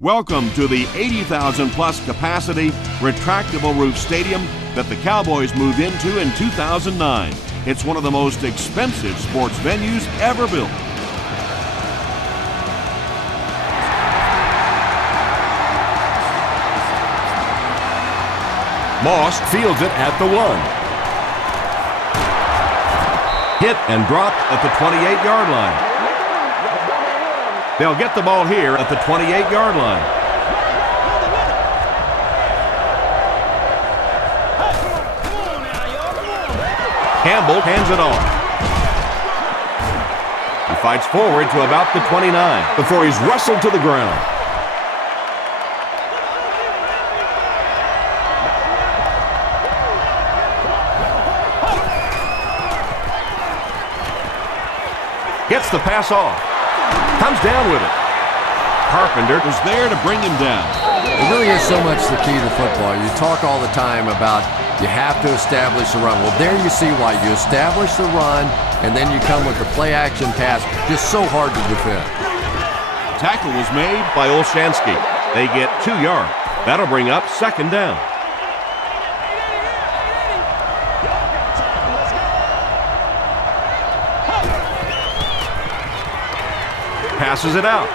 Welcome to the 80,000 plus capacity retractable roof stadium that the Cowboys moved into in 2009. It's one of the most expensive sports venues ever built. Moss fields it at the 1. Hit and dropped at the 28-yard line. They'll get the ball here at the 28-yard line. Campbell hands it off. He fights forward to about the 29 before he's wrestled to the ground. Gets the pass off. Comes down with it. Carpenter was there to bring him down. It really is so much the key to football. You talk all the time about you have to establish the run. Well, there you see why. You establish the run, and then you come with the play-action pass. Just so hard to defend. Tackle was made by Olshansky. They get 2 yards. That'll bring up second down. Passes it out.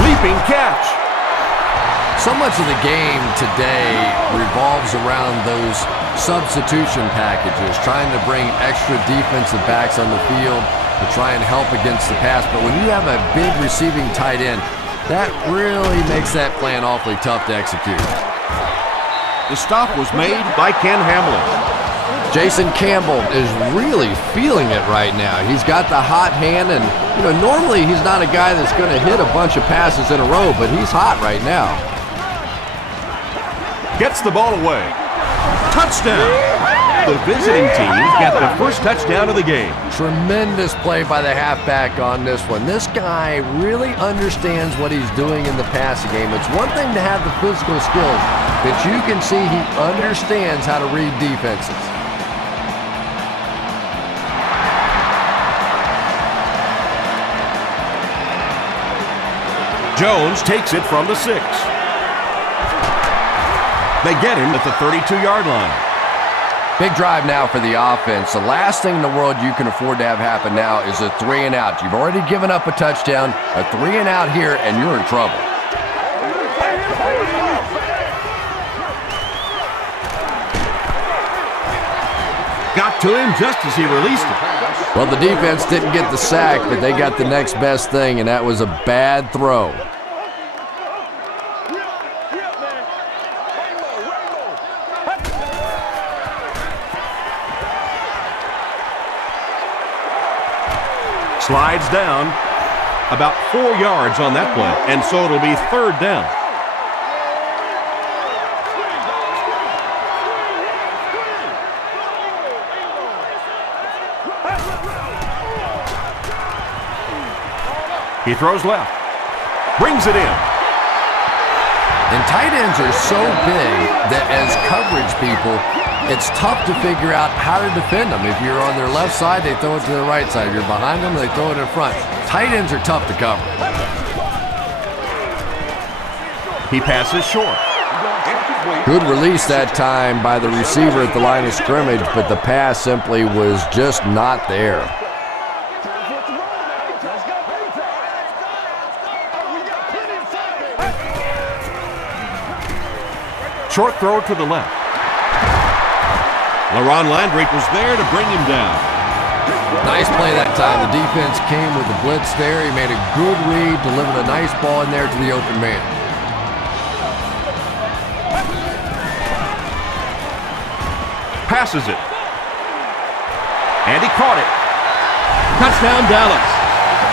Leaping catch. So much of the game today revolves around those substitution packages, trying to bring extra defensive backs on the field to try and help against the pass. But when you have a big receiving tight end, that really makes that plan awfully tough to execute. The stop was made by Ken Hamlin. Jason Campbell is really feeling it right now. He's got the hot hand, and normally he's not a guy that's going to hit a bunch of passes in a row, but he's hot right now. Gets the ball away. Touchdown! The visiting team got the first touchdown of the game. Tremendous play by the halfback on this one. This guy really understands what he's doing in the passing game. It's one thing to have the physical skills, but you can see he understands how to read defenses. Jones takes it from the 6. They get him at the 32-yard line. Big drive now for the offense. The last thing in the world you can afford to have happen now is a 3 and out. You've already given up a touchdown, a 3 and out here, and you're in trouble. Got to him just as he released it. Well, the defense didn't get the sack, but they got the next best thing, and that was a bad throw. Slides down about 4 yards on that play, and so it'll be third down. He throws left. Brings it in. And tight ends are so big that as coverage people, it's tough to figure out how to defend them. If you're on their left side, they throw it to the right side. If you're behind them, they throw it in front. Tight ends are tough to cover. He passes short. Good release that time by the receiver at the line of scrimmage, but the pass simply was just not there. Short throw to the left. LaRon Landry was there to bring him down. Nice play that time. The defense came with the blitz there. He made a good read, delivered a nice ball in there to the open man. Passes it. And he caught it. Touchdown, Dallas.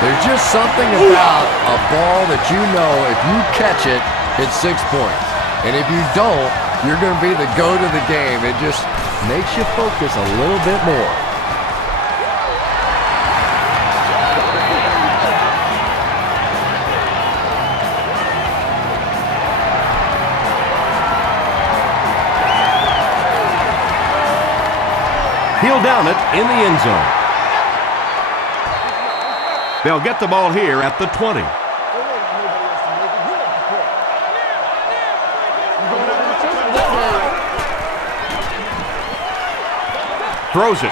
There's just something about a ball that you know if you catch it, it's 6 points. And if you don't, you're going to be the GOAT of the game. It just makes you focus a little bit more. He'll down it in the end zone. They'll get the ball here at the 20. Throws it.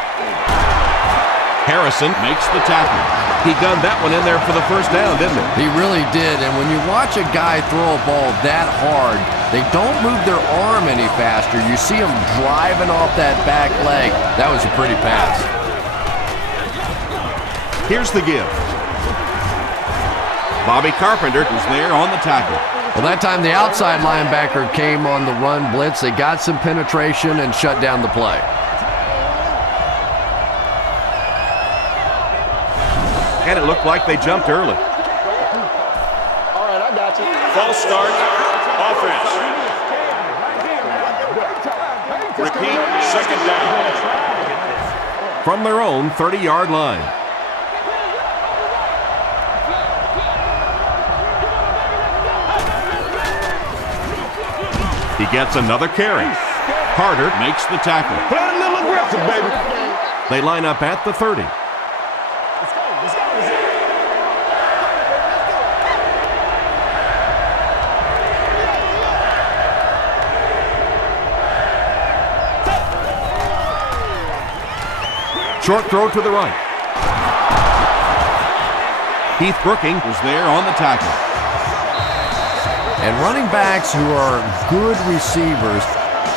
Harrison makes the tackle. He gunned that one in there for the first down, didn't he? He really did, and when you watch a guy throw a ball that hard, they don't move their arm any faster. You see them driving off that back leg. That was a pretty pass. Here's the give. Bobby Carpenter was there on the tackle. Well, that time the outside linebacker came on the run blitz. They got some penetration and shut down the play. And it looked like they jumped early. All right, I got you. False start, offense. Repeat, second down. From their own 30-yard line. He gets another carry. Carter makes the tackle. Play a little aggressive, baby. They line up at the 30. Short throw to the right. Heath Brooking was there on the tackle. And running backs who are good receivers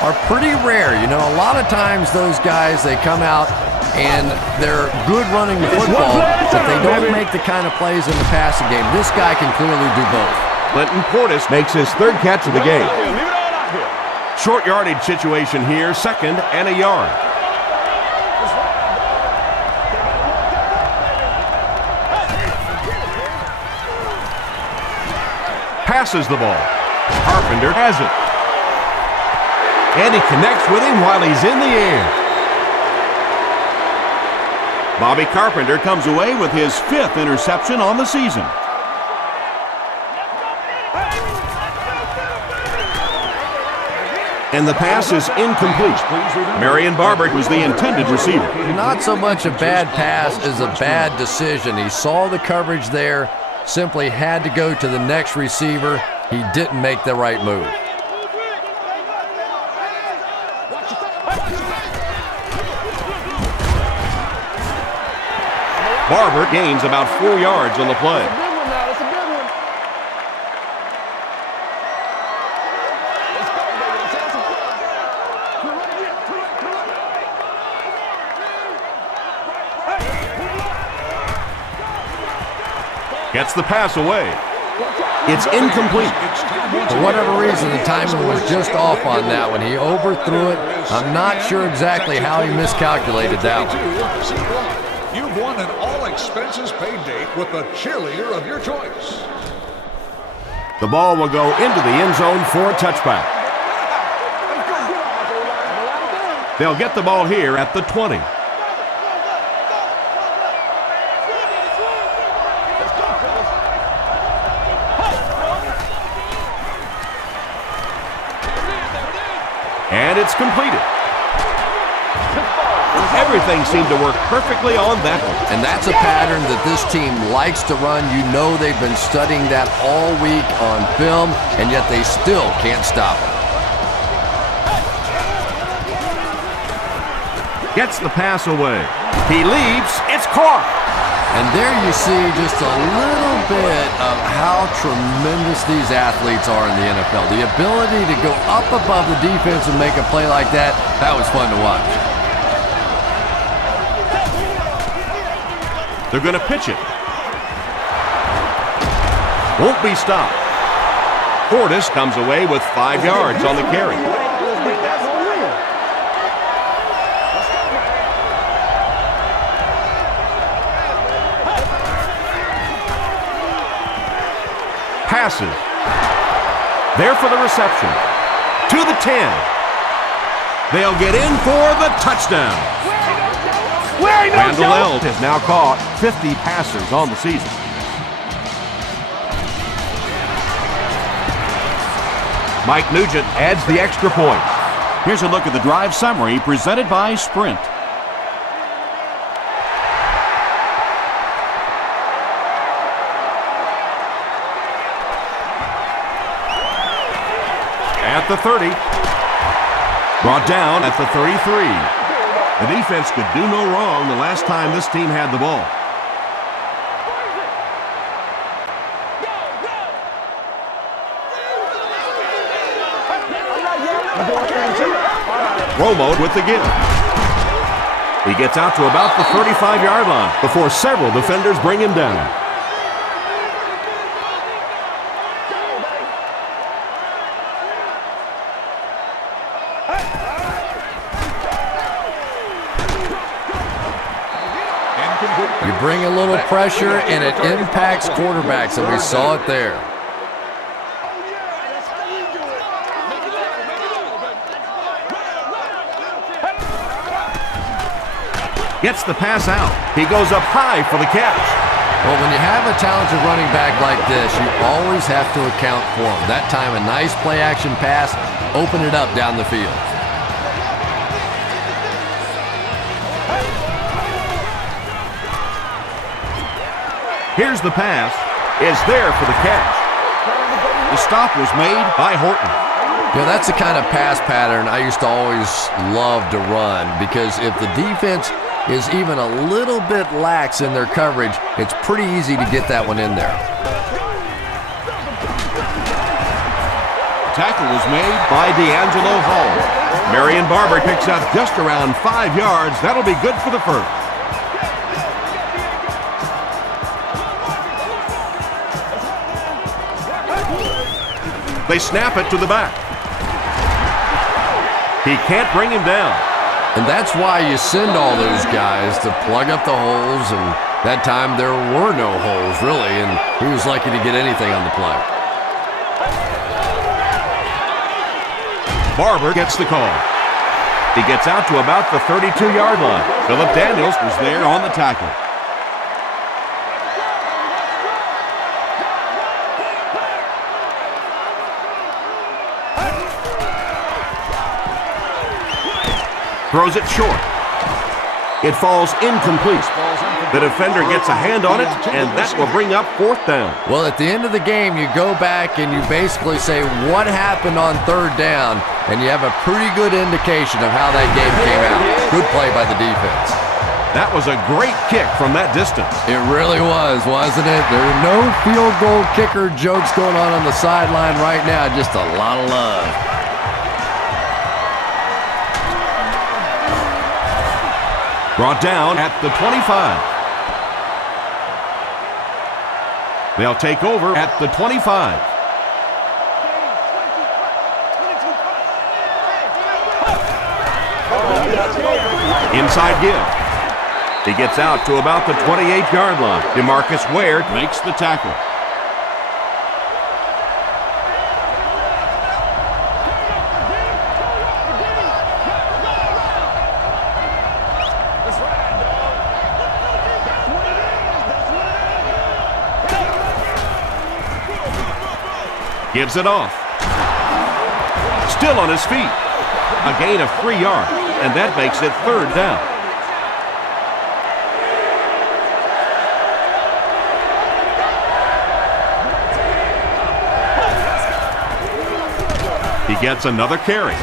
are pretty rare. You know, a lot of times those guys, they come out and they're good running the football, but they don't make the kind of plays in the passing game. This guy can clearly do both. Clinton Portis makes his third catch of the game. Short yardage situation here, 2nd and a yard. Passes the ball. Carpenter has it. And he connects with him while he's in the air. Bobby Carpenter comes away with his 5th interception on the season. And the pass is incomplete. Marion Barber was the intended receiver. Not so much a bad pass as a bad decision. He saw the coverage there, simply had to go to the next receiver. He didn't make the right move. Barber gains about 4 yards on the play. Gets the pass away. It's incomplete. For whatever reason, the timing was just off on that one. He overthrew it. I'm not sure exactly how he miscalculated that one. You've won an all-expenses-paid date with the cheerleader of your choice. The ball will go into the end zone for a touchback. They'll get the ball here at the 20. And it's completed. Everything seemed to work perfectly on that one. And that's a pattern that this team likes to run. You know they've been studying that all week on film, and yet they still can't stop it. Gets the pass away. He leaps. It's caught. And there you see just a little bit of how tremendous these athletes are in the NFL. The ability to go up above the defense and make a play like that, that was fun to watch. They're going to pitch it. Won't be stopped. Portis comes away with 5 yards on the carry. Passes. There for the reception. To the 10. They'll get in for the touchdown. Randall Eld has now caught 50 passes on the season. Mike Nugent adds the extra point. Here's a look at the drive summary presented by Sprint. At the 30. Brought down at the 33. The defense could do no wrong the last time this team had the ball. Romo with the give. He gets out to about the 35-yard line before several defenders bring him down. You bring a little pressure and it impacts quarterbacks, and we saw it there. Gets the pass out. He goes up high for the catch. Well, when you have a talented running back like this, you always have to account for him. That time, a nice play-action pass, open it up down the field. Here's the pass. It's there for the catch. The stop was made by Horton. You know, that's the kind of pass pattern I used to always love to run, because if the defense is even a little bit lax in their coverage, it's pretty easy to get that one in there. Tackle was made by D'Angelo Hall. Marion Barber picks up just around 5 yards. That'll be good for the first. They snap it to the back. He can't bring him down. And that's why you send all those guys to plug up the holes, and that time there were no holes, really, and he was lucky to get anything on the play. Barber gets the call. He gets out to about the 32-yard line. Philip Daniels was there on the tackle. Throws it short. It falls incomplete. The defender gets a hand on it, and that will bring up fourth down. Well, at the end of the game, you go back and you basically say what happened on third down, and you have a pretty good indication of how that game came out. Good play by the defense. That was a great kick from that distance. It really was, wasn't it? There are no field goal kicker jokes going on the sideline right now, just a lot of love. Brought down at the 25. They'll take over at the 25. Inside give. He gets out to about the 28-yard line. DeMarcus Ware makes the tackle. Gives it off. Still on his feet. A gain of 3 yards, and that makes it third down. He gets another carry.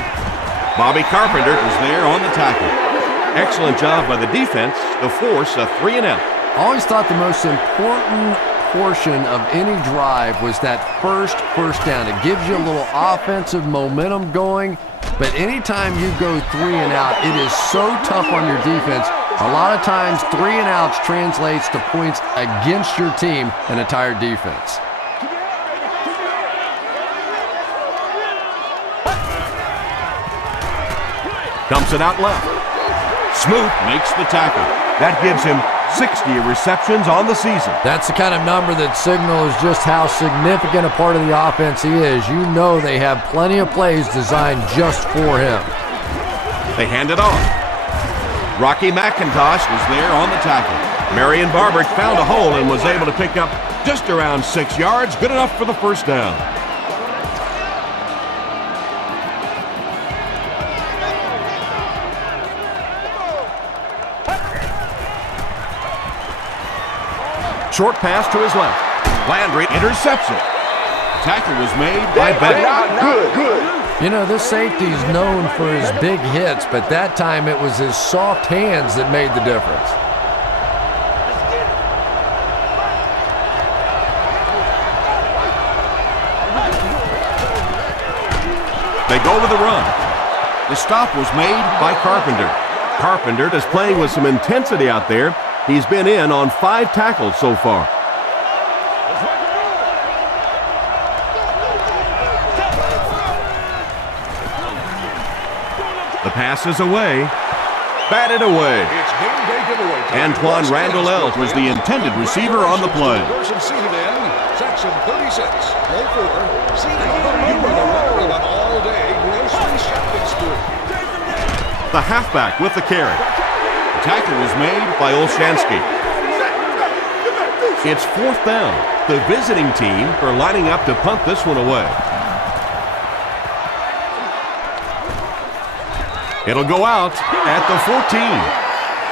Bobby Carpenter was there on the tackle. Excellent job by the defense to force a 3-and-out. I always thought the most important portion of any drive was that first down. It gives you a little offensive momentum going, but anytime you go 3-and-out, it is so tough on your defense. A lot of times 3-and-outs translates to points against your team and a tired defense. Dumps it out left. Smoot makes the tackle. That gives him 60 receptions on the season. That's the kind of number that signals just how significant a part of the offense he is. You know they have plenty of plays designed just for him. They hand it off. Rocky McIntosh was there on the tackle. Marion Barber found a hole and was able to pick up just around 6 yards. Good enough for the first down. Short pass to his left. Landry intercepts it. Tackle was made by Bennett. Not good. You know, this safety's known for his big hits, but that time it was his soft hands that made the difference. They go with the run. The stop was made by Carpenter. Carpenter is playing with some intensity out there. He's been in on 5 tackles so far. The pass is away. Batted away. It's game day giveaway time. Antoine Randall Elk was the intended receiver on the play. Person seated in section 36, row 4. Seated, you are the winner of an all-day grocery shopping spree. The halfback with the carry. The tackle was made by Olshansky. It's 4th down. The visiting team are lining up to punt this one away. It'll go out at the 14.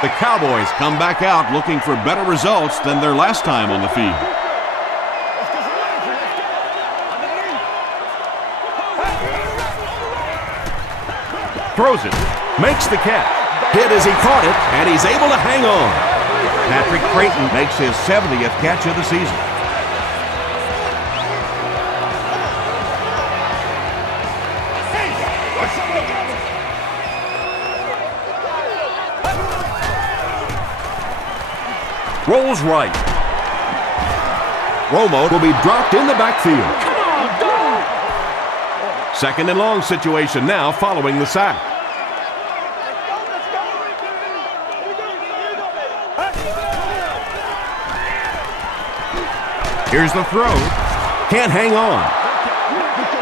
The Cowboys come back out looking for better results than their last time on the field. Throws it, makes the catch. Hit as he caught it, and he's able to hang on. Patrick Creighton makes his 70th catch of the season. Rolls right. Romo will be dropped in the backfield. Second and long situation now following the sack. Here's the throw. Can't hang on.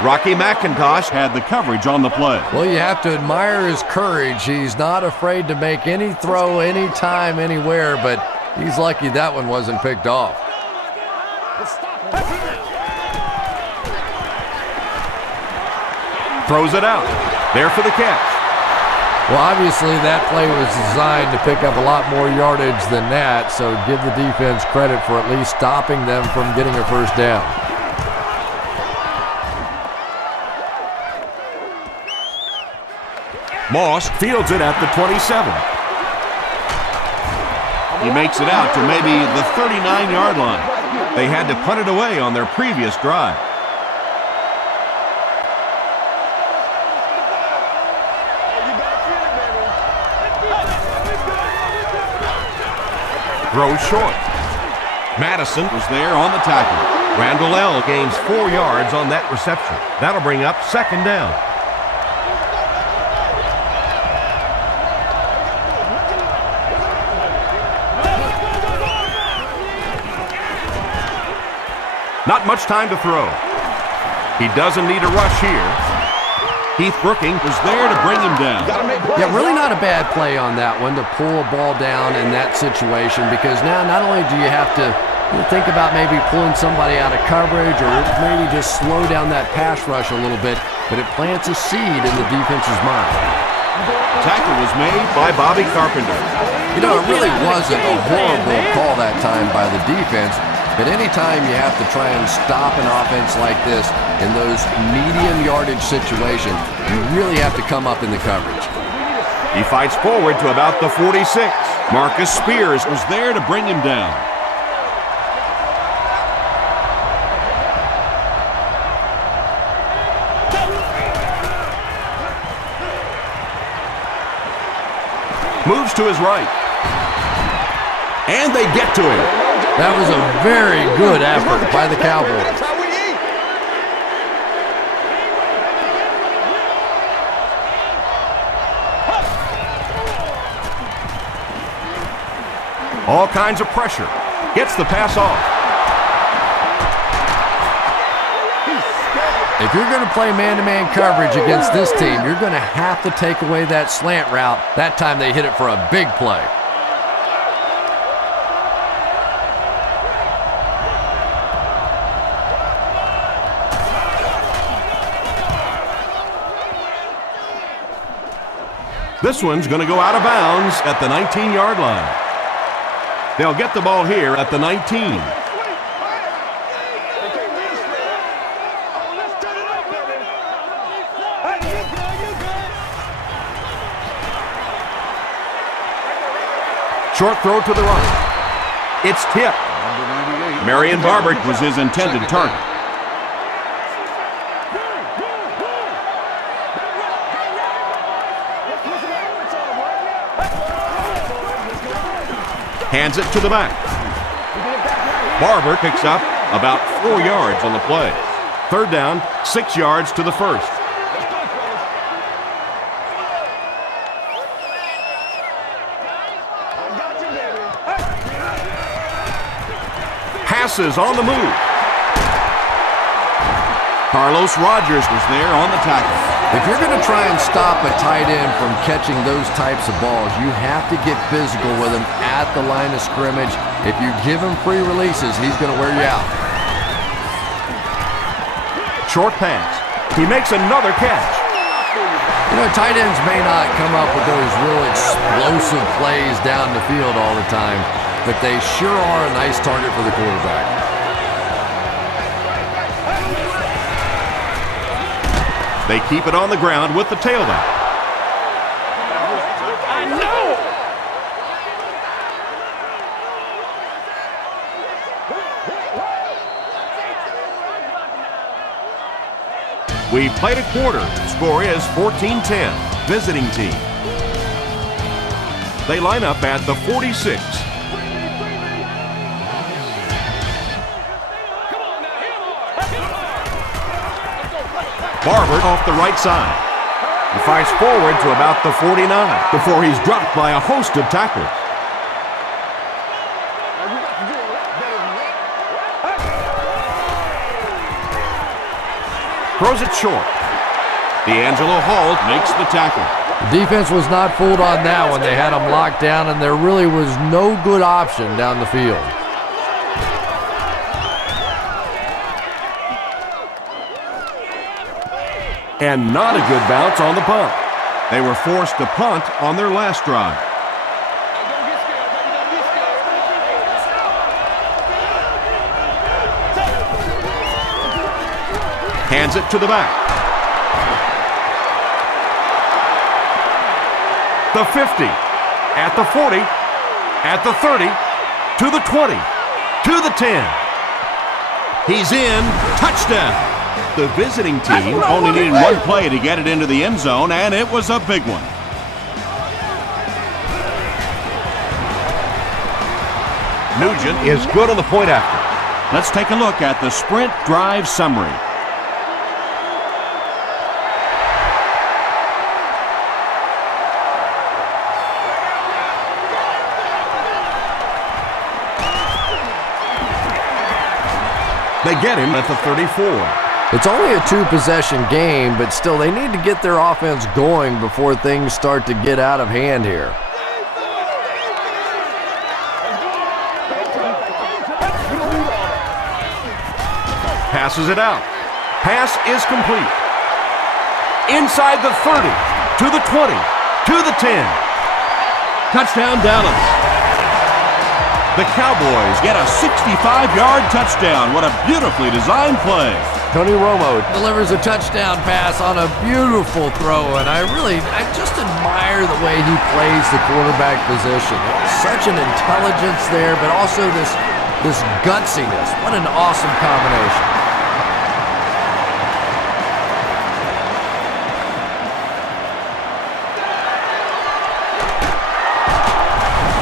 Rocky McIntosh had the coverage on the play. Well, you have to admire his courage. He's not afraid to make any throw, anytime, anywhere, but he's lucky that one wasn't picked off. Throws it out. There for the catch. Well, obviously that play was designed to pick up a lot more yardage than that, so give the defense credit for at least stopping them from getting a first down. Moss fields it at the 27. He makes it out to maybe the 39-yard line. They had to punt it away on their previous drive. Throws short. Madison was there on the tackle. Randall L. gains 4 yards on that reception. That'll bring up 2nd down. Not much time to throw. He doesn't need a rush here. Heath Brooking was there to bring him down. Yeah, really not a bad play on that one to pull a ball down in that situation, because now not only do you have to think about maybe pulling somebody out of coverage or maybe just slow down that pass rush a little bit, but it plants a seed in the defense's mind. Tackle was made by Bobby Carpenter. You know, it really wasn't a horrible call that time by the defense, but anytime you have to try and stop an offense like this in those medium yardage situations, you really have to come up in the coverage. He fights forward to about the 46. Marcus Spears was there to bring him down. Moves to his right. And they get to him. That was a very good effort by the Cowboys. All kinds of pressure. Gets the pass off. If you're going to play man-to-man coverage against this team, you're going to have to take away that slant route. That time they hit it for a big play. This one's going to go out of bounds at the 19-yard line. They'll get the ball here at the 19. Short throw to the right. It's tipped. Marion Barber was his intended target. Hands it to the back. Barber picks up about 4 yards on the play. Third down, 6 yards to the first. Passes on the move. Carlos Rogers was there on the tackle. If you're going to try and stop a tight end from catching those types of balls, you have to get physical with him at the line of scrimmage. If you give him free releases, he's going to wear you out. Short pass. He makes another catch. You know, tight ends may not come up with those real explosive plays down the field all the time, but they sure are a nice target for the quarterback. They keep it on the ground with the tailback. I know! We played a quarter. Score is 14-10. Visiting team. They line up at the 46. Barber off the right side. He fires forward to about the 49 before he's dropped by a host of tacklers. Throws it short. D'Angelo Hall makes the tackle. The defense was not fooled on that one. They had him locked down, and there really was no good option down the field. and not a good bounce on the punt. They were forced to punt on their last drive. Hands it to the back. The 50, at the 40, at the 30, to the 20, to the 10. He's in, touchdown. The visiting team only needed one play to get it into the end zone, and it was a big one. Nugent is good on the point after. Let's take a look at the sprint drive summary. They get him at the 34. It's only a two-possession game, but still they need to get their offense going before things start to get out of hand here. Passes it out. Pass is complete. Inside the 30, to the 20, to the 10. Touchdown, Dallas. The Cowboys get a 65-yard touchdown. What a beautifully designed play. Tony Romo delivers a touchdown pass on a beautiful throw, and I just admire the way he plays the quarterback position. Such an intelligence there, but also this gutsiness. What an awesome combination.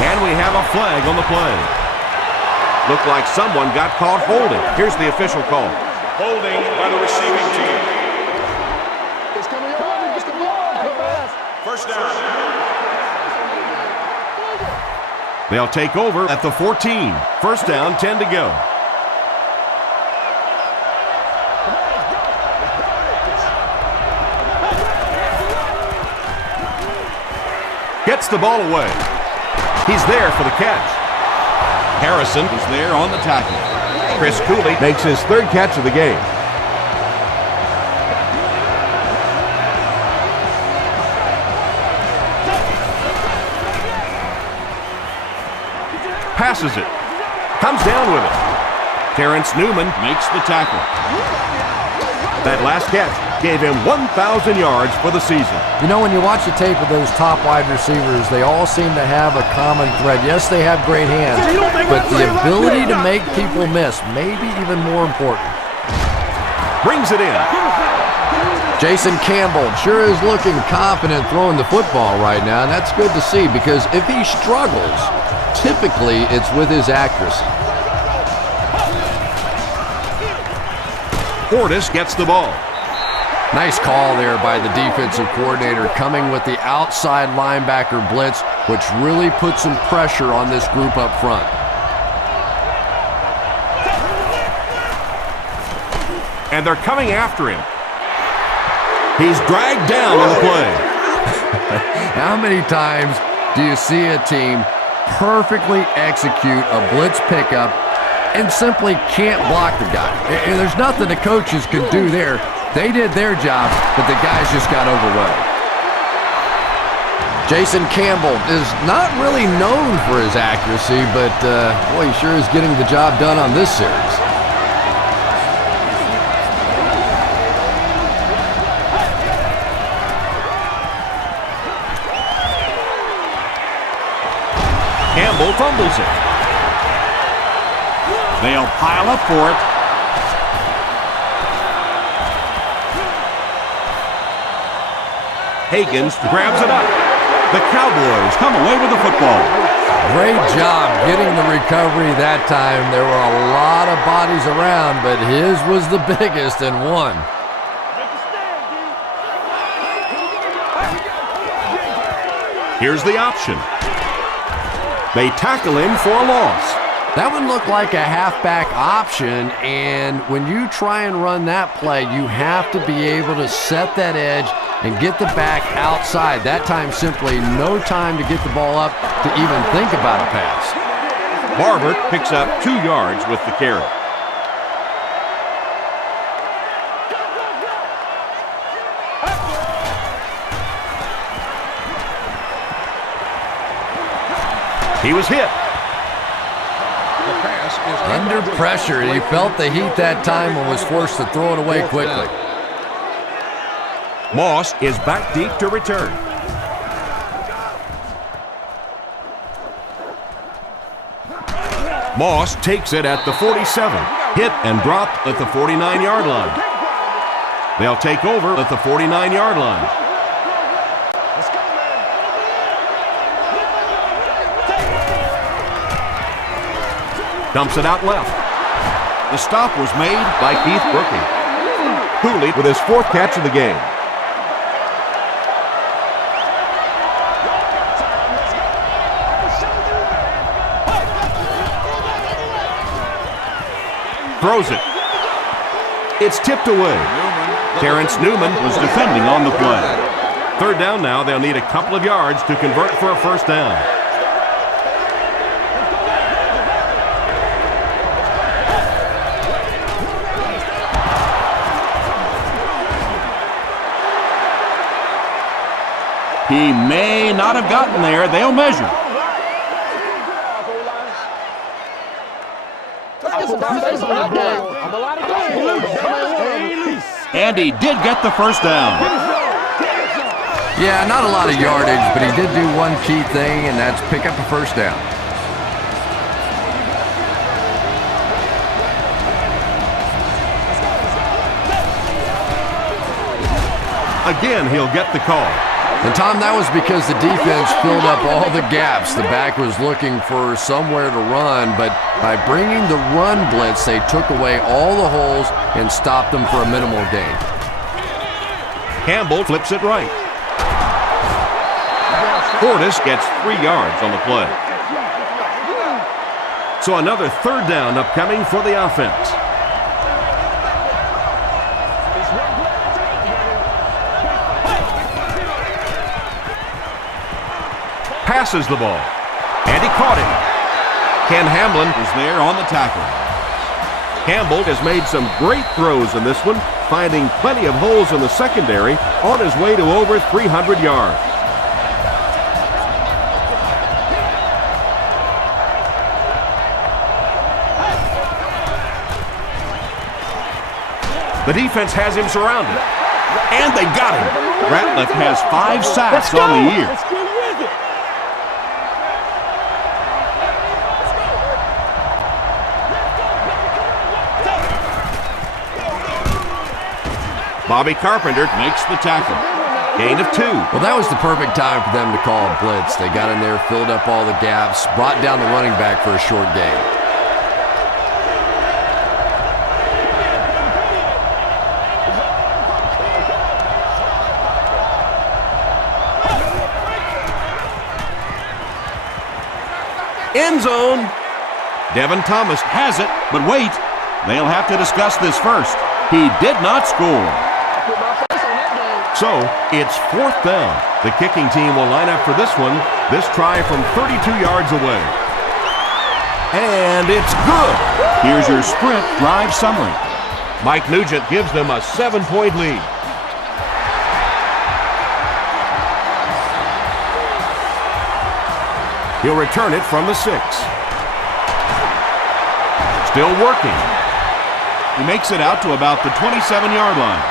And we have a flag on the play. Looked like someone got caught holding. Here's the official call. Holding by the receiving team. It's coming on. It's coming on. First down. They'll take over at the 14. First down, 10 to go. Gets the ball away. He's there for the catch. Harrison is there on the tackle. Chris Cooley makes his third catch of the game. Passes it. Comes down with it. Terrence Newman makes the tackle. That last catch gave him 1,000 yards for the season. You know, when you watch the tape of those top wide receivers, they all seem to have a common thread. Yes, they have great hands, but the ability to make people miss may be even more important. Brings it in. Jason Campbell sure is looking confident throwing the football right now, and that's good to see because if he struggles, typically it's with his accuracy. Portis gets the ball. Nice call there by the defensive coordinator coming with the outside linebacker blitz, which really put some pressure on this group up front. And they're coming after him. He's dragged down on the play. How many times do you see a team perfectly execute a blitz pickup and simply can't block the guy? And there's nothing the coaches can do there. They did their job, but the guys just got overwhelmed. Jason Campbell is not really known for his accuracy, but boy, he sure is getting the job done on this series. Campbell fumbles it. They'll pile up for it. Higgins grabs it up. The Cowboys come away with the football. Great job getting the recovery that time. There were a lot of bodies around, but his was the biggest and won. Here's the option. They tackle him for a loss. That one looked like a halfback option, and when you try and run that play, you have to be able to set that edge and get the back outside. That time, simply no time to get the ball up to even think about a pass. Barber picks up 2 yards with the carry. He was hit. The pass is Under pressure, he felt the heat that time and was forced to throw it away quickly. Moss is back deep to return. Moss takes it at the 47. Hit and dropped at the 49-yard line. They'll take over at the 49-yard line. Dumps it out left. The stop was made by Keith Brookie. Cooley with his 4th catch of the game. Throws it. It's tipped away. Terrence Newman was defending on the play. 3rd down now. They'll need a couple of yards to convert for a 1st down. He may not have gotten there. They'll measure. And he did get the 1st down. Yeah, not a lot of yardage, but he did do one key thing, and that's pick up a 1st down. Again, he'll get the call. And Tom, that was because the defense filled up all the gaps. The back was looking for somewhere to run, but by bringing the run blitz, they took away all the holes and stopped them for a minimal gain. Campbell flips it right. Portis gets 3 yards on the play. So another 3rd down upcoming for the offense. Passes the ball, and he caught it. Ken Hamlin is there on the tackle. Campbell has made some great throws in this one, finding plenty of holes in the secondary on his way to over 300 yards. The defense has him surrounded. And they got him. Ratliff has 5 sacks on the year. Let's get with it. Bobby Carpenter makes the tackle. Gain of 2. Well, that was the perfect time for them to call a blitz. They got in there, filled up all the gaps, brought down the running back for a short gain. End zone. Devin Thomas has it, but wait. They'll have to discuss this first. He did not score. So, it's 4th down. The kicking team will line up for this one. This try from 32 yards away. And it's good. Here's your Sprint drive summary. Mike Nugent gives them a 7-point lead. He'll return it from the 6. Still working. He makes it out to about the 27-yard line.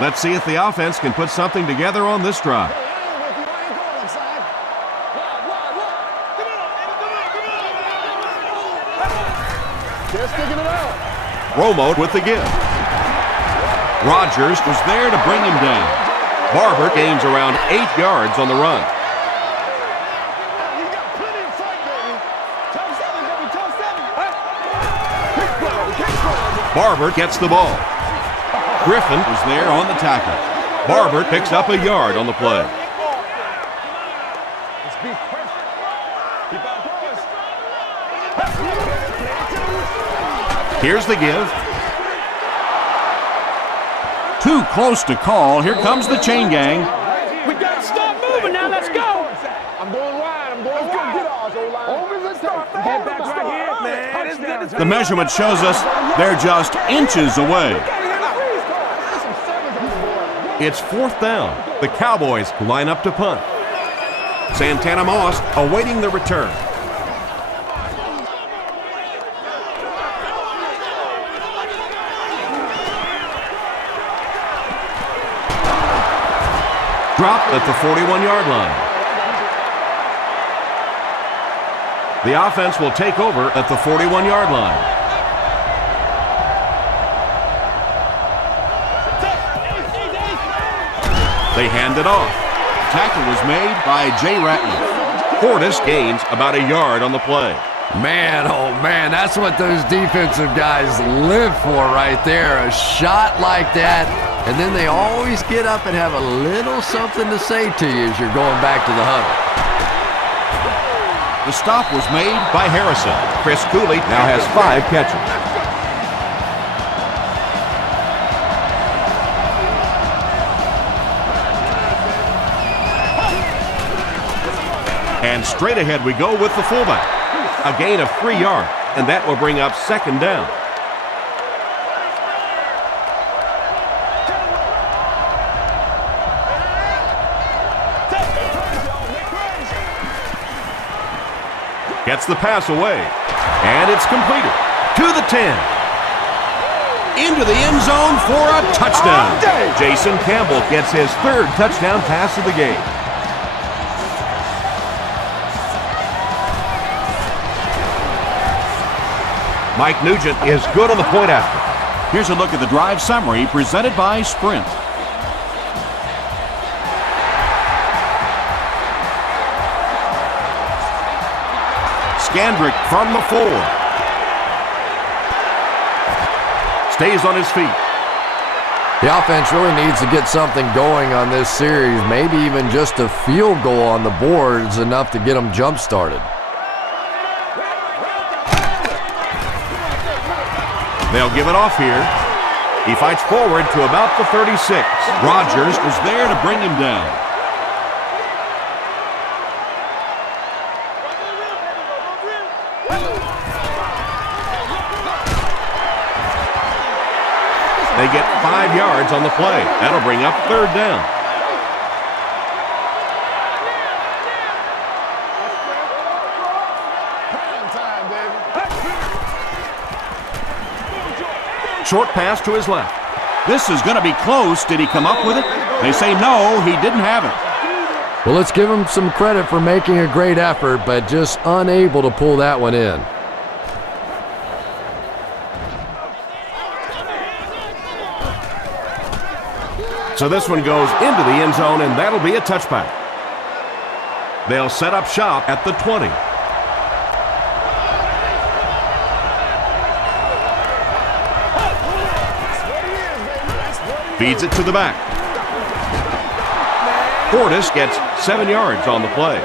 Let's see if the offense can put something together on this drive. Just sticking it out. Romo with the give. Rodgers was there to bring him down. Barber gains around 8 yards on the run. Barber gets the ball. Griffin was there on the tackle. Barber picks up a yard on the play. Here's the give. Too close to call. Here comes the chain gang. We got to stop moving now. Let's go. I'm going wide. I'm going wide. Get ours, O-line. Over the top. Get back right here, man. The measurement shows us they're just inches away. It's 4th down. The Cowboys line up to punt. Santana Moss awaiting the return. Dropped at the 41-yard line. The offense will take over at the 41-yard line. They hand it off. Tackle was made by Jay Ratliff. Portis gains about a yard on the play. Man, oh man, that's what those defensive guys live for right there. A shot like that, and then they always get up and have a little something to say to you as you're going back to the huddle. The stop was made by Harrison. Chris Cooley now has 5 catches. And straight ahead we go with the fullback. A gain of 3 yards, and that will bring up 2nd down. Gets the pass away, and it's completed to the 10. Into the end zone for a touchdown. Jason Campbell gets his 3rd touchdown pass of the game. Mike Nugent is good on the point after. Here's a look at the drive summary presented by Sprint. Scandrick from the 4. Stays on his feet. The offense really needs to get something going on this series. Maybe even just a field goal on the board is enough to get them jump-started. They'll give it off here. He fights forward to about the 36. Rodgers was there to bring him down. They get 5 yards on the play. That'll bring up 3rd down. Short pass to his left. This is going to be close. Did he come up with it? They say no, he didn't have it. Well, let's give him some credit for making a great effort, but just unable to pull that one in. So this one goes into the end zone, and that'll be a touchback. They'll set up shop at the 20. Feeds it to the back. Portis gets 7 yards on the play.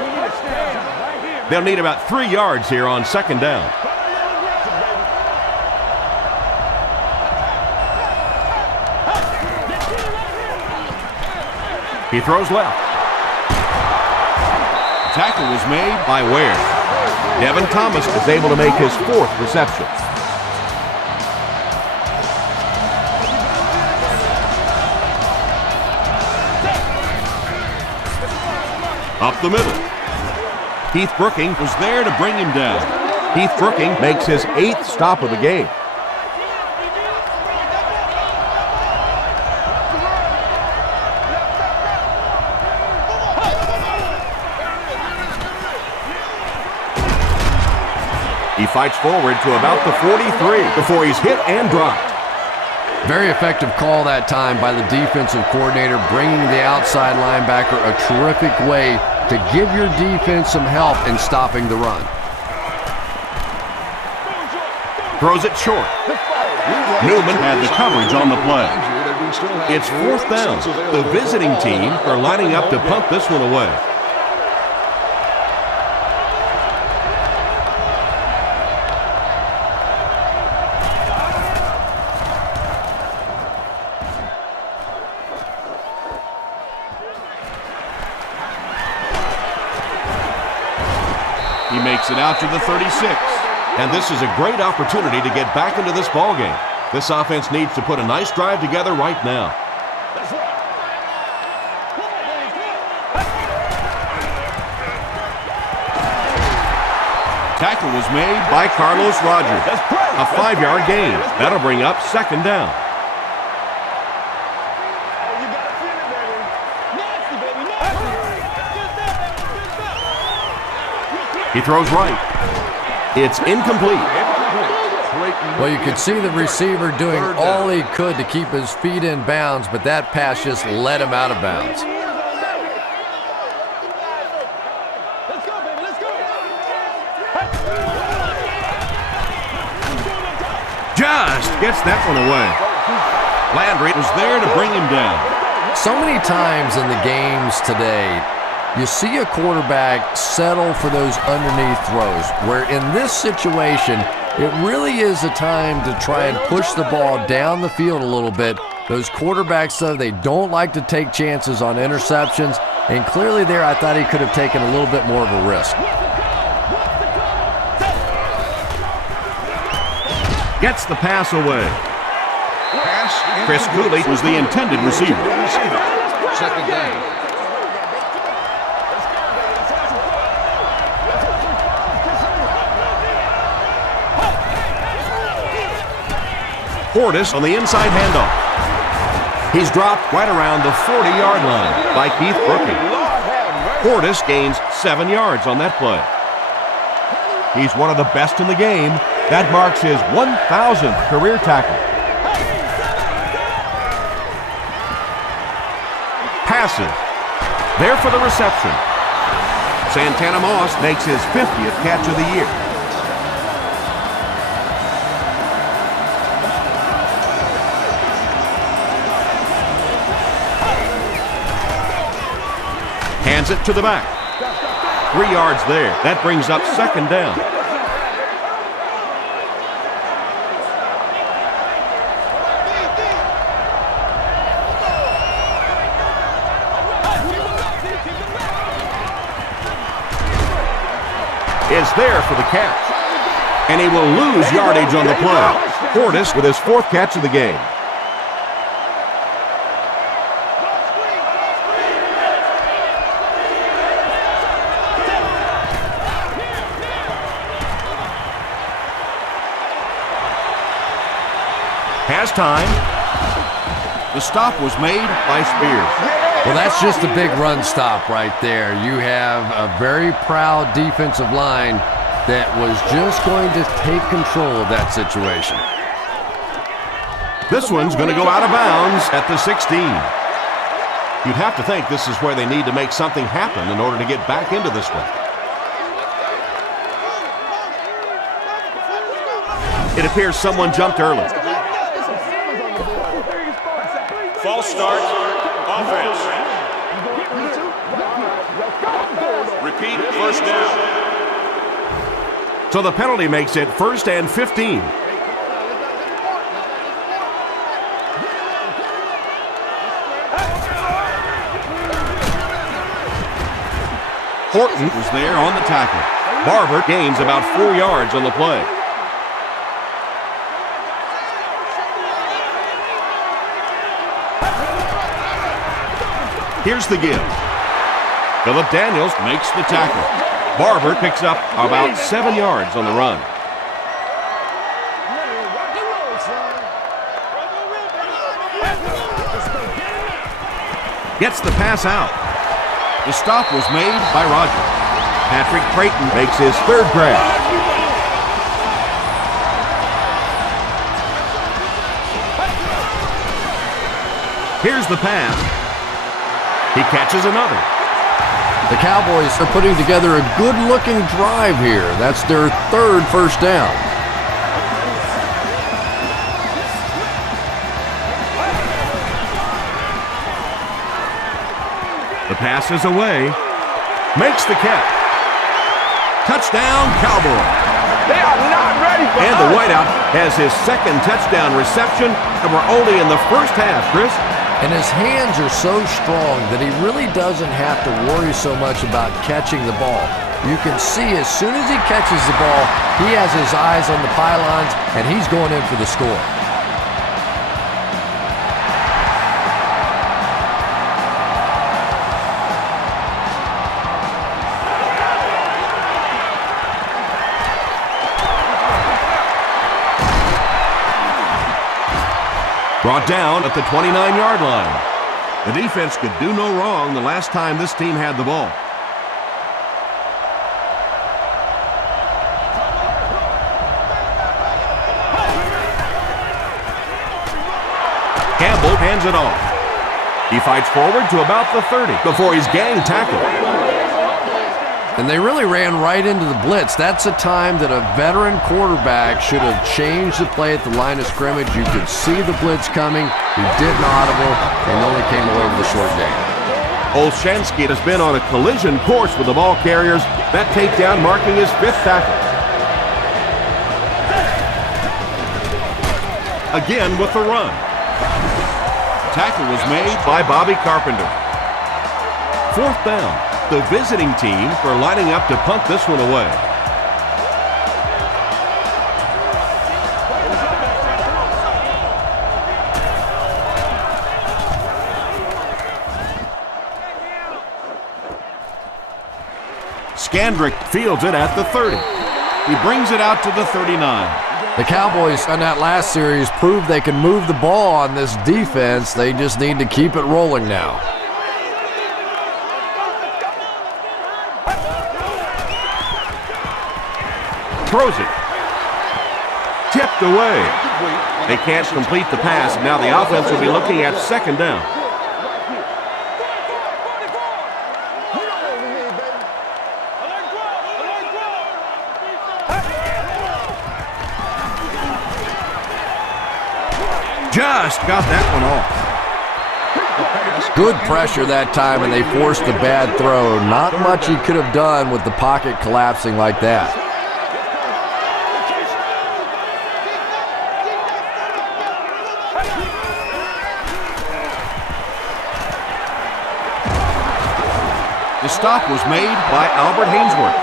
They'll need about 3 yards here on second down. He throws left. Tackle was made by Ware. Devin Thomas is able to make his 4th reception. Up the middle. Heath Brooking was there to bring him down. Heath Brooking makes his 8th stop of the game. He fights forward to about the 43 before he's hit and dropped. Very effective call that time by the defensive coordinator, bringing the outside linebacker a terrific way to give your defense some help in stopping the run. Throws it short. Newman had the coverage on the play. It's 4th down. The visiting team are lining up to punt this one away. He makes it out to the 36. And this is a great opportunity to get back into this ballgame. This offense needs to put a nice drive together right now. Tackle was made by Carlos Rogers. A 5-yard gain. That'll bring up second down. He throws right. It's incomplete. Well, you could see the receiver doing all he could to keep his feet in bounds, but that pass just let him out of bounds. Just gets that one away. Landry was there to bring him down. So many times in the games today, you see a quarterback settle for those underneath throws, where in this situation, it really is a time to try and push the ball down the field a little bit. Those quarterbacks, though, they don't like to take chances on interceptions, and clearly there I thought he could have taken a little bit more of a risk. Gets the pass away. Chris Cooley was the intended receiver. Second down. Portis on the inside handoff. He's dropped right around the 40-yard line by Keith Brooking. Portis gains 7 yards on that play. He's one of the best in the game. That marks his 1,000th career tackle. Passes. There for the reception. Santana Moss makes his 50th catch of the year. Hands it to the back. 3 yards there. That brings up second down. Is there for the catch. And he will lose yardage on the play. Portis with his 4th catch of the game. Has time. The stop was made by Spears. Well, that's just a big run stop right there. You have a very proud defensive line that was just going to take control of that situation. This one's going to go out of bounds at the 16. You'd have to think this is where they need to make something happen in order to get back into this one. It appears someone jumped early. False start. Offense. Repeat, first down. So the penalty makes it 1st and 15. Horton was there on the tackle. Barber gains about 4 yards on the play. Here's the give. Philip Daniels makes the tackle. Barber picks up about 7 yards on the run. Gets the pass out. The stop was made by Roger. Patrick Creighton makes his 3rd grab. Here's the pass. He catches another. The Cowboys are putting together a good-looking drive here. That's their 3rd first down. The pass is away. Makes the catch. Touchdown, Cowboys. They are not ready for And the wideout has his 2nd touchdown reception, and we're only in the first half, Chris. And his hands are so strong that he really doesn't have to worry so much about catching the ball. You can see as soon as he catches the ball, he has his eyes on the pylons, and he's going in for the score. Brought down at the 29-yard line. The defense could do no wrong the last time this team had the ball. Campbell hands it off. He fights forward to about the 30 before he's gang tackled. And they really ran right into the blitz. That's a time that a veteran quarterback should have changed the play at the line of scrimmage. You could see the blitz coming. He didn't audible and only came away with a short gain. Olshansky has been on a collision course with the ball carriers. That takedown marking his 5th tackle. Again with the run. Tackle was made by Bobby Carpenter. 4th down. The visiting team are lining up to punt this one away. Scandrick fields it at the 30. He brings it out to the 39. The Cowboys on that last series proved they can move the ball on this defense. They just need to keep it rolling now. Throws it. Tipped away. They can't complete the pass. Now the offense will be looking at 2nd down. Just got that one off. Good pressure that time, and they forced a bad throw. Not much he could have done with the pocket collapsing like that. The stop was made by Albert Hainsworth.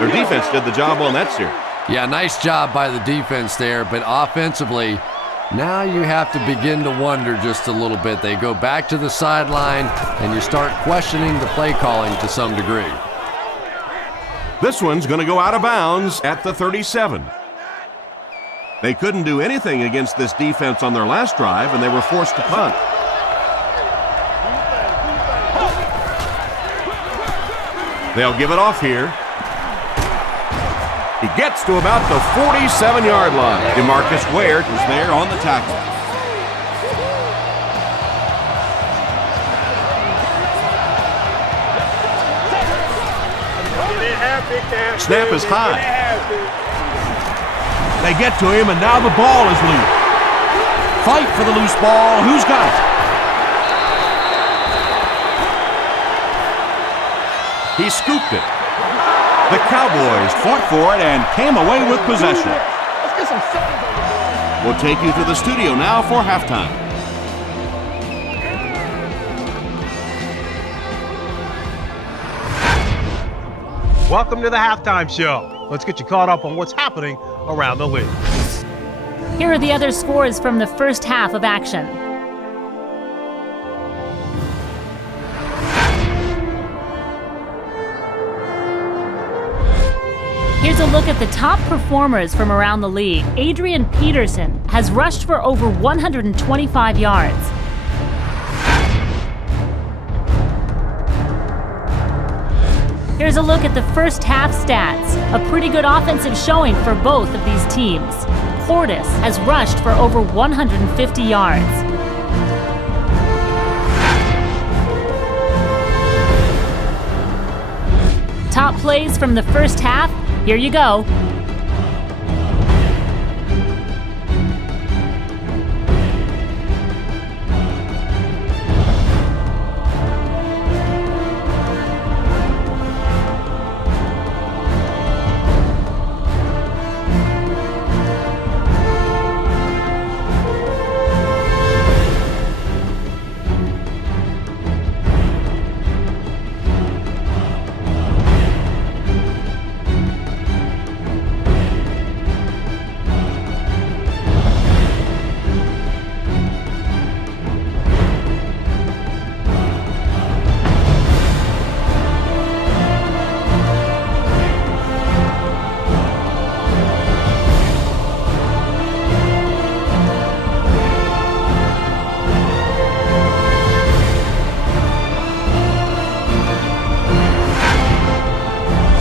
Their defense did the job on that series. Yeah, nice job by the defense there, but offensively, now you have to begin to wonder just a little bit. They go back to the sideline, and you start questioning the play calling to some degree. This one's going to go out of bounds at the 37. They couldn't do anything against this defense on their last drive, and they were forced to punt. They'll give it off here. He gets to about the 47-yard line. DeMarcus Ware is there on the tackle. Snap is high. They get to him, and now the ball is loose. Fight for the loose ball. Who's got it? He scooped it. The Cowboys fought for it and came away with possession. We'll take you to the studio now for halftime. Welcome to the halftime show. Let's get you caught up on what's happening around the league. Here are the other scores from the first half of action. Here's a look at the top performers from around the league. Adrian Peterson has rushed for over 125 yards. Here's a look at the first half stats. A pretty good offensive showing for both of these teams. Portis has rushed for over 150 yards. Top plays from the first half. Here you go.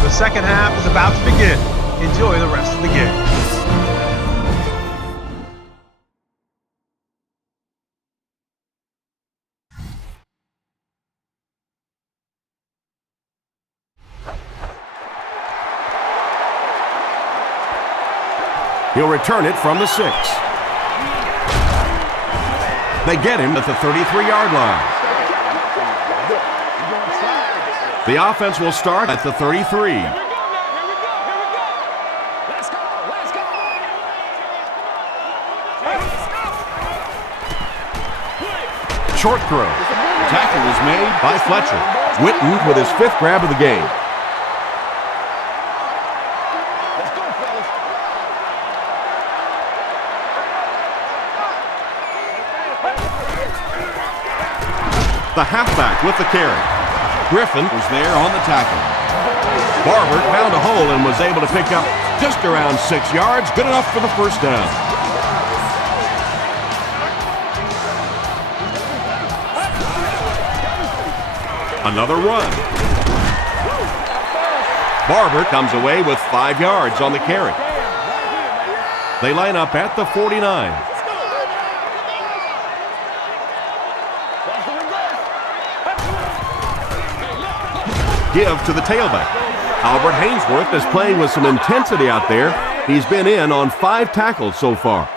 The second half is about to begin. Enjoy the rest of the game. He'll return it from the 6. They get him at the 33-yard line. The offense will start at the 33. Short throw. Tackle is made by Fletcher. Witten with his 5th grab of the game. The halfback with the carry. Griffin was there on the tackle. Barber found a hole and was able to pick up just around 6 yards, good enough for the first down. Another run. Barber comes away with 5 yards on the carry. They line up at the 49. Give to the tailback. Albert Hainsworth is playing with some intensity out there. He's been in on 5 tackles so far.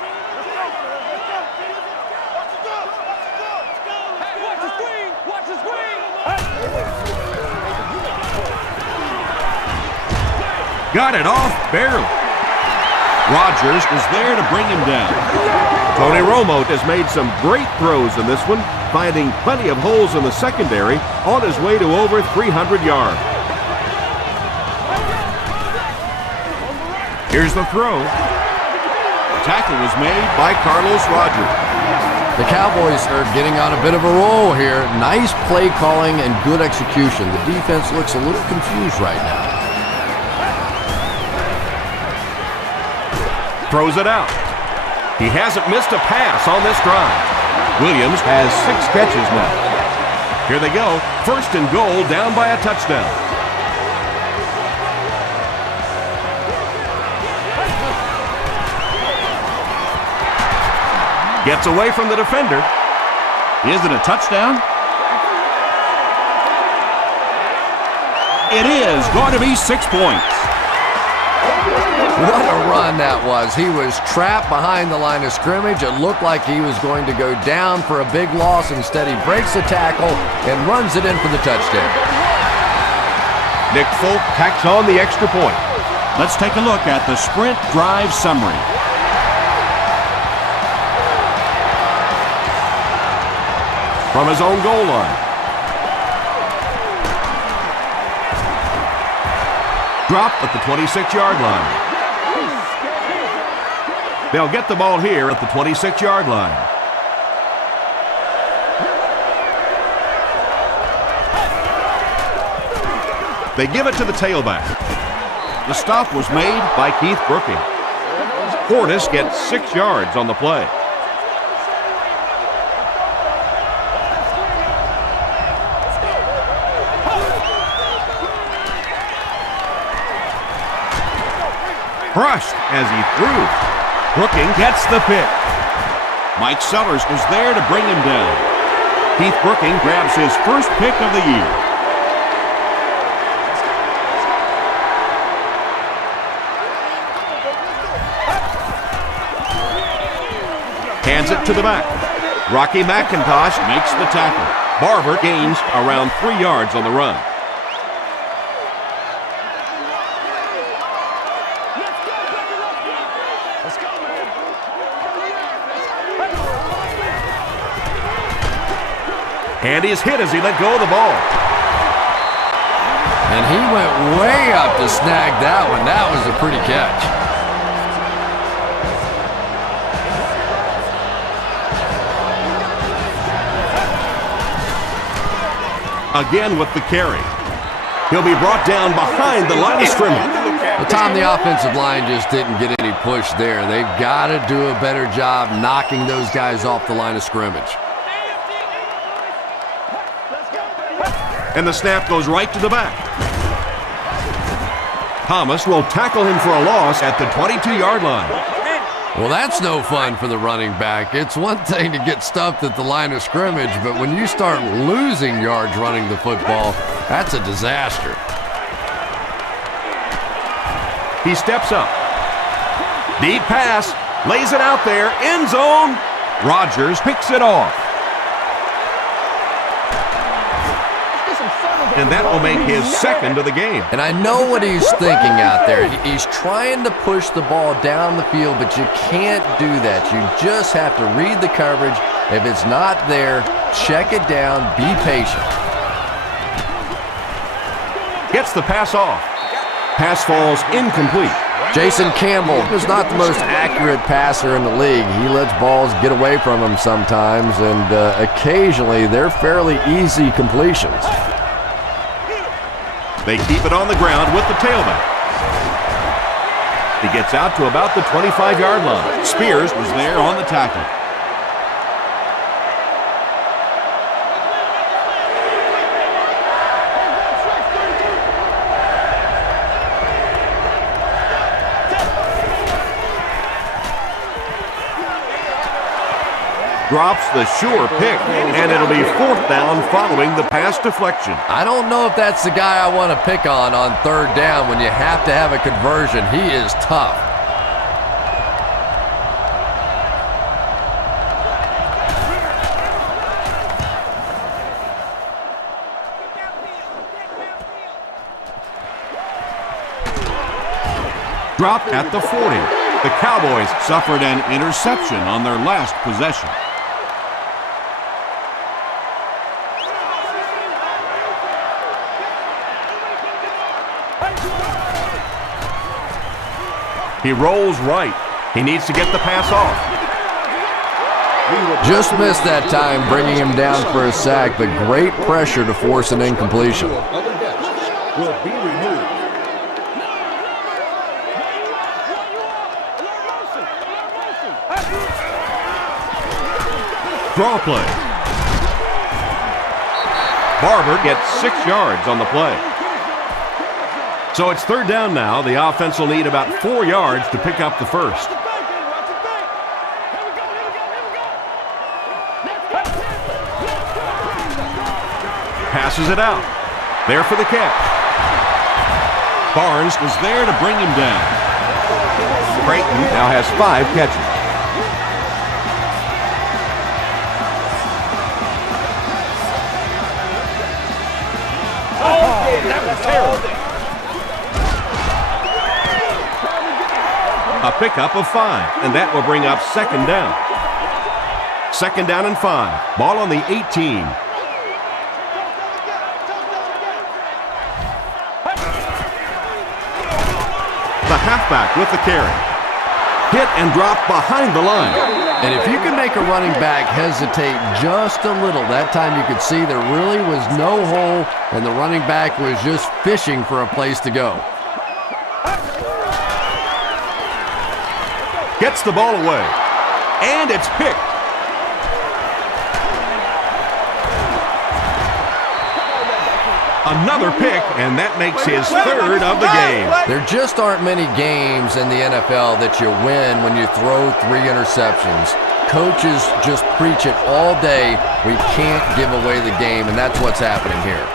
Got it off barely. Rogers was there to bring him down. Tony Romo has made some great throws in this one, finding plenty of holes in the secondary on his way to over 300 yards. Here's the throw. The tackle was made by Carlos Rogers. The Cowboys are getting on a bit of a roll here. Nice play calling and good execution. The defense looks a little confused right now. Throws it out. He hasn't missed a pass on this drive. Williams has 6 catches now. Here they go. 1st and goal, down by a touchdown. Gets away from the defender. Is it a touchdown? It is going to be 6 points. What a run that was. He was trapped behind the line of scrimmage. It looked like he was going to go down for a big loss. Instead, he breaks the tackle and runs it in for the touchdown. Nick Folk tacks on the extra point. Let's take a look at the sprint drive summary. From his own goal line. Dropped at the 26-yard line. They'll get the ball here at the 26-yard line. They give it to the tailback. The stop was made by Keith Brooking. Portis gets 6 yards on the play. Crushed as he threw. Brooking gets the pick. Mike Sellers was there to bring him down. Keith Brooking grabs his first pick of the year. Hands it to the back. Rocky McIntosh makes the tackle. Barber gains around 3 yards on the run. And he's hit as he let go of the ball. And he went way up to snag that one. That was a pretty catch. Again with the carry. He'll be brought down behind the line of scrimmage. Well, Tom, the offensive line just didn't get any push there. They've got to do a better job knocking those guys off the line of scrimmage. And the snap goes right to the back. Thomas will tackle him for a loss at the 22-yard line. Well, that's no fun for the running back. It's one thing to get stuffed at the line of scrimmage, but when you start losing yards running the football, that's a disaster. He steps up. Deep pass. Lays it out there. End zone. Rodgers picks it off. And that will make his second of the game. And I know what he's thinking out there. He's trying to push the ball down the field, but you can't do that. You just have to read the coverage. If it's not there, check it down, be patient. Gets the pass off. Pass falls incomplete. Jason Campbell is not the most accurate passer in the league. He lets balls get away from him sometimes, and occasionally they're fairly easy completions. They keep it on the ground with the tailback. He gets out to about the 25-yard line. Spears was there on the tackle. Drops the sure pick, and it'll be 4th down following the pass deflection. I don't know if that's the guy I want to pick on 3rd down when you have to have a conversion. He is tough. Dropped at the 40. The Cowboys suffered an interception on their last possession. He rolls right. He needs to get the pass off. Just missed that time, bringing him down for a sack, but great pressure to force an incompletion. Will be removed. Draw play. Barber gets 6 yards on the play. So it's third down now. The offense will need about 4 yards to pick up the first. Passes it out. There for the catch. Barnes was there to bring him down. Creighton now has 5 catches. That was terrible. A pickup of 5, and that will bring up second down. Second down and 5. Ball on the 18. The halfback with the carry. Hit and drop behind the line. And if you can make a running back hesitate just a little, that time you could see there really was no hole, and the running back was just fishing for a place to go. Gets the ball away. And it's picked. Another pick, and that makes his third of the game. There just aren't many games in the NFL that you win when you throw 3 interceptions. Coaches just preach it all day. We can't give away the game, and that's what's happening here.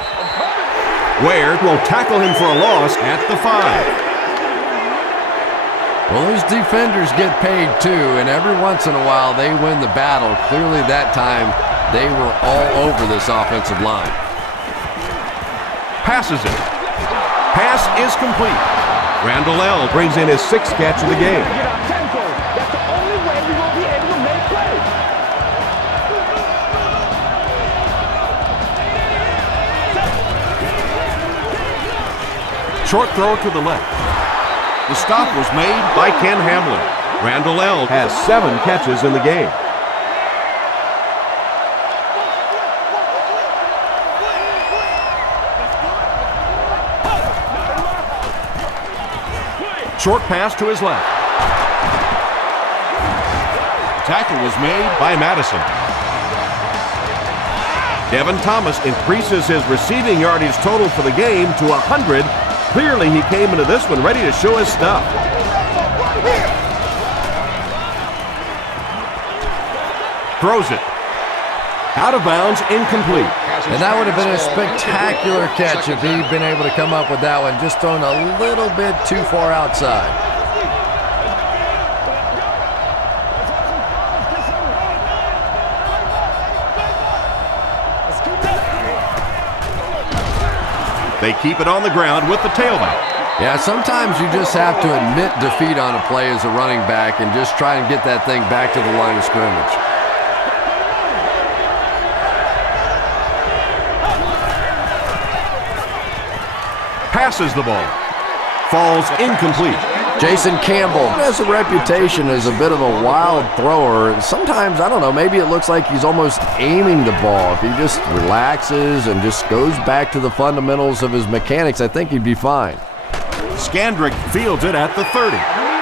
Ware will tackle him for a loss at the 5. Well, those defenders get paid too, and every once in a while they win the battle. Clearly that time they were all over this offensive line. Passes it. Pass is complete. Randall L. brings in his 6th catch of the game. That's the only way we're going to be able to make plays. Short throw to the left. The stop was made by Ken Hamlin. Randall L. has 7 catches in the game. Short pass to his left. Tackle was made by Madison. Devin Thomas increases his receiving yardage total for the game to 100. Clearly he came into this one ready to show his stuff. Throws it. Out of bounds, incomplete. And that would have been a spectacular catch if he'd been able to come up with that one, just thrown a little bit too far outside. They keep it on the ground with the tailback. Yeah, sometimes you just have to admit defeat on a play as a running back and just try and get that thing back to the line of scrimmage. Passes the ball. Falls incomplete. Jason Campbell has a reputation as a bit of a wild thrower. Sometimes, I don't know, maybe it looks like he's almost aiming the ball. If he just relaxes and just goes back to the fundamentals of his mechanics, I think he'd be fine. Scandrick fields it at the 30.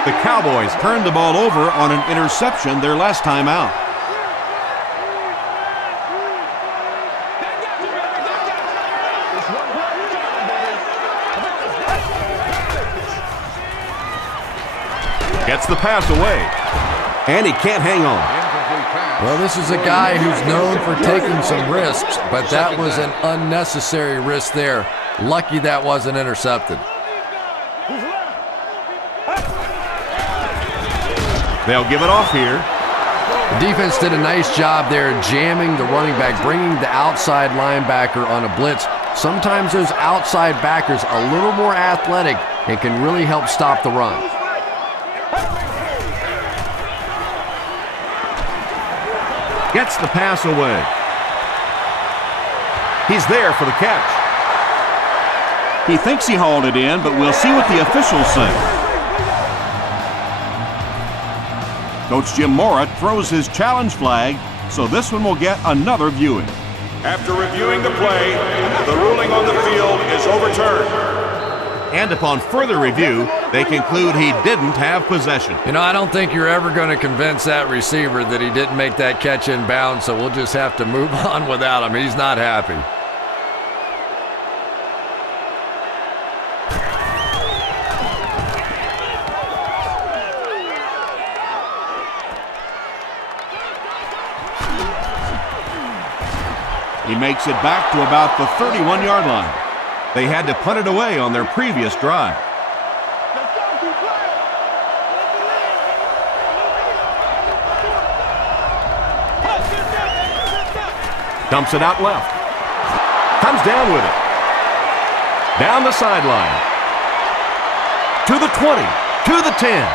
The Cowboys turned the ball over on an interception their last time out. Gets the pass away, and he can't hang on. Well, this is a guy who's known for taking some risks, but that was an unnecessary risk there. Lucky that wasn't intercepted. They'll give it off here. The defense did a nice job there jamming the running back, bringing the outside linebacker on a blitz. Sometimes those outside backers a little more athletic and can really help stop the run. Gets the pass away. He's there for the catch. He thinks he hauled it in, but we'll see what the officials say. Coach Jim Mora throws his challenge flag, so this one will get another viewing. After reviewing the play, the ruling on the field is overturned. And upon further review, they conclude he didn't have possession. You know, I don't think you're ever going to convince that receiver that he didn't make that catch in bounds, so we'll just have to move on without him. He's not happy. He makes it back to about the 31-yard line. They had to punt it away on their previous drive. Dumps it out left. Comes down with it. Down the sideline. To the 20. To the 10.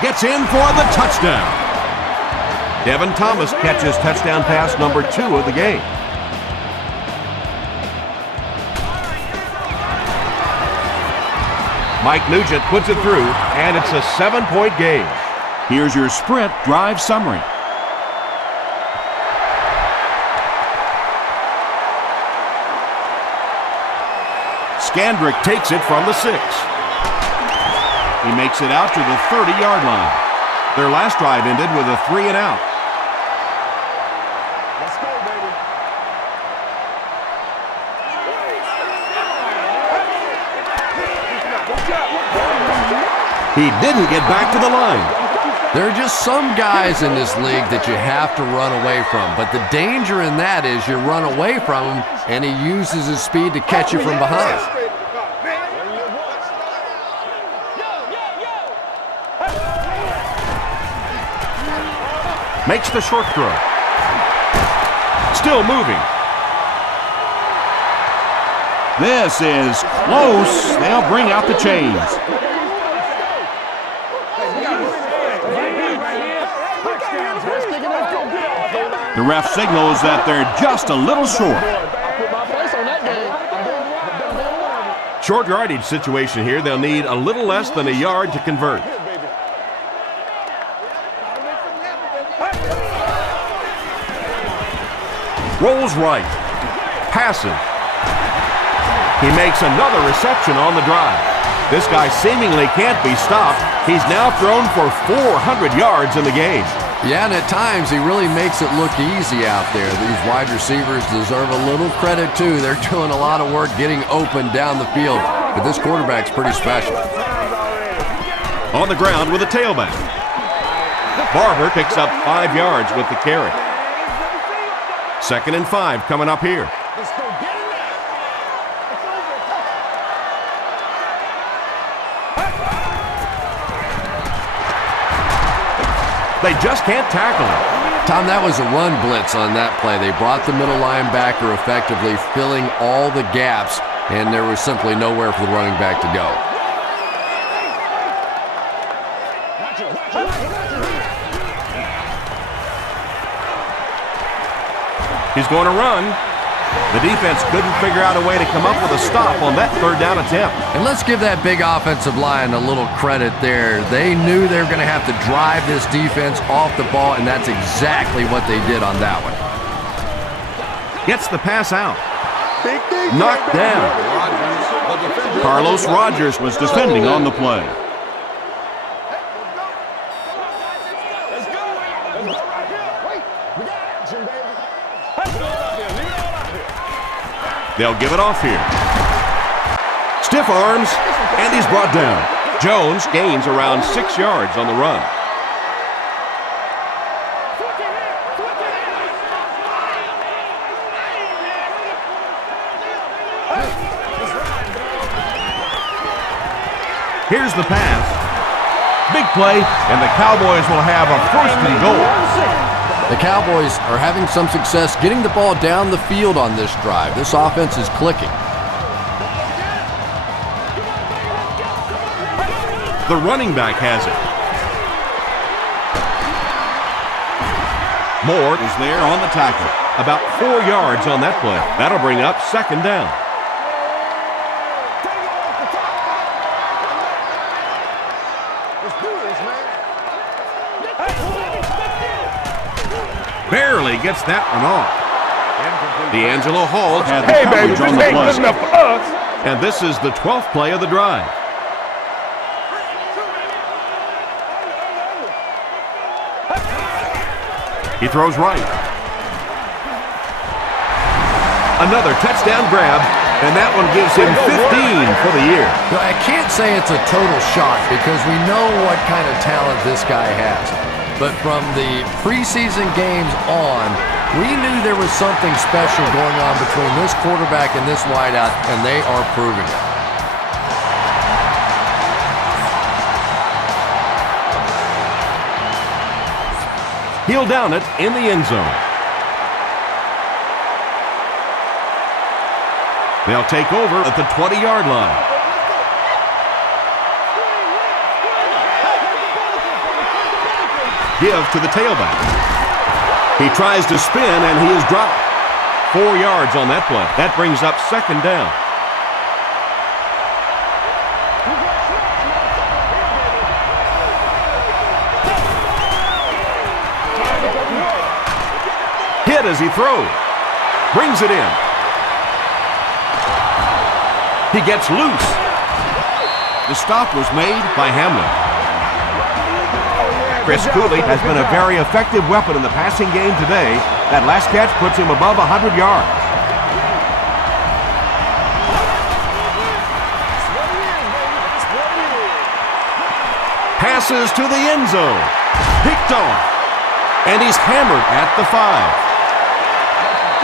Gets in for the touchdown. Devin Thomas catches touchdown pass number 2 of the game. Mike Nugent puts it through, and it's a 7-point game. Here's your sprint drive summary. Scandrick takes it from the 6. He makes it out to the 30-yard line. Their last drive ended with a 3-and-out. Let's go, baby. He didn't get back to the line. There are just some guys in this league that you have to run away from, but the danger in that is you run away from him and he uses his speed to catch you from behind. Makes the short throw. Still moving. This is close. They'll bring out the chains. The ref signals that they're just a little short. Short yardage situation here. They'll need a little less than a yard to convert. Rolls right. Passes. He makes another reception on the drive. This guy seemingly can't be stopped. He's now thrown for 400 yards in the game. Yeah, and at times he really makes it look easy out there. These wide receivers deserve a little credit too. They're doing a lot of work getting open down the field, but this quarterback's pretty special. On the ground with a tailback. Barber picks up 5 yards with the carry. 2nd and 5 coming up here. They just can't tackle him. Tom, that was a run blitz on that play. They brought the middle linebacker effectively, filling all the gaps, and there was simply nowhere for the running back to go. He's going to run. The defense couldn't figure out a way to come up with a stop on that 3rd down attempt. And let's give that big offensive line a little credit there. They knew they were going to have to drive this defense off the ball, and that's exactly what they did on that one. Gets the pass out. Knocked down. Carlos Rogers was defending on the play. They'll give it off here. Stiff arms, and he's brought down. Jones gains around 6 yards on the run. Here's the pass. Big play, and the Cowboys will have a 1st and goal. The Cowboys are having some success getting the ball down the field on this drive. This offense is clicking. The running back has it. Moore is there on the tackle. About 4 yards on that play. That'll bring up 2nd down. Barely gets that one off. D'Angelo Hall had the coverage on the play. Good enough for us. And this is the 12th play of the drive. He throws right. Another touchdown grab, and that one gives him 15 for the year. I can't say it's a total shock because we know what kind of talent this guy has. But from the preseason games on, we knew there was something special going on between this quarterback and this wideout, and they are proving it. He'll down it in the end zone. They'll take over at the 20-yard line. Give to the tailback. He tries to spin, and he is dropped. 4 yards on that play. That brings up second down. Hit as he throws. Brings it in. He gets loose. The stop was made by Hamlin. Chris Cooley has been a very effective weapon in the passing game today. That last catch puts him above 100 yards. Passes to the end zone. Picked off. And he's hammered at the 5.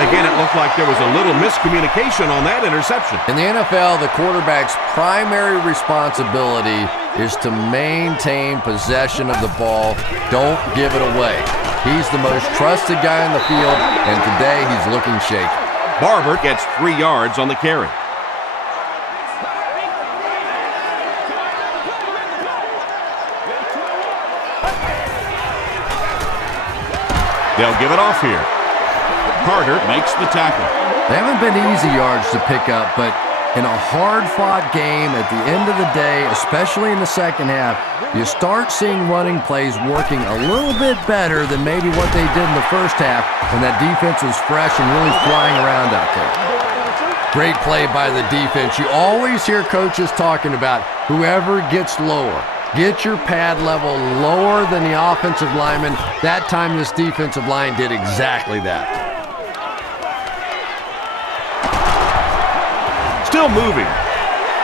Again, it looked like there was a little miscommunication on that interception. In the NFL, the quarterback's primary responsibility is to maintain possession of the ball. Don't give it away. He's the most trusted guy on the field, and today he's looking shaky. Barber gets 3 yards on the carry. They'll give it off here. Carter makes the tackle. They haven't been easy yards to pick up, but in a hard-fought game at the end of the day, especially in the second half, you start seeing running plays working a little bit better than maybe what they did in the first half when that defense was fresh and really flying around out there. Great play by the defense. You always hear coaches talking about whoever gets lower. Get your pad level lower than the offensive lineman. That time this defensive line did exactly that. Still moving.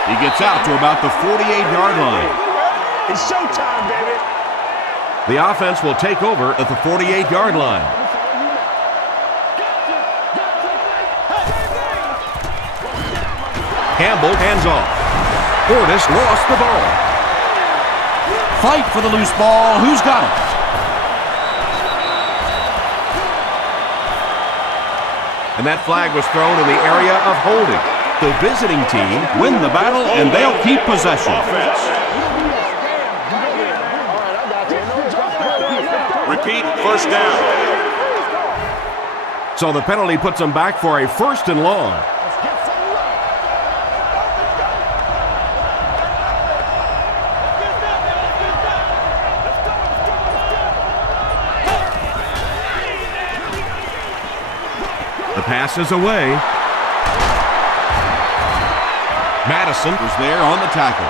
He gets out to about the 48-yard line. It's showtime, baby. The offense will take over at the 48-yard line. Campbell hands off. Portis lost the ball. Fight for the loose ball. Who's got it? And that flag was thrown in the area of holding. The visiting team win the battle, and they'll keep possession. Repeat, first down. So the penalty puts them back for a 1st and long. The pass is away. Madison was there on the tackle.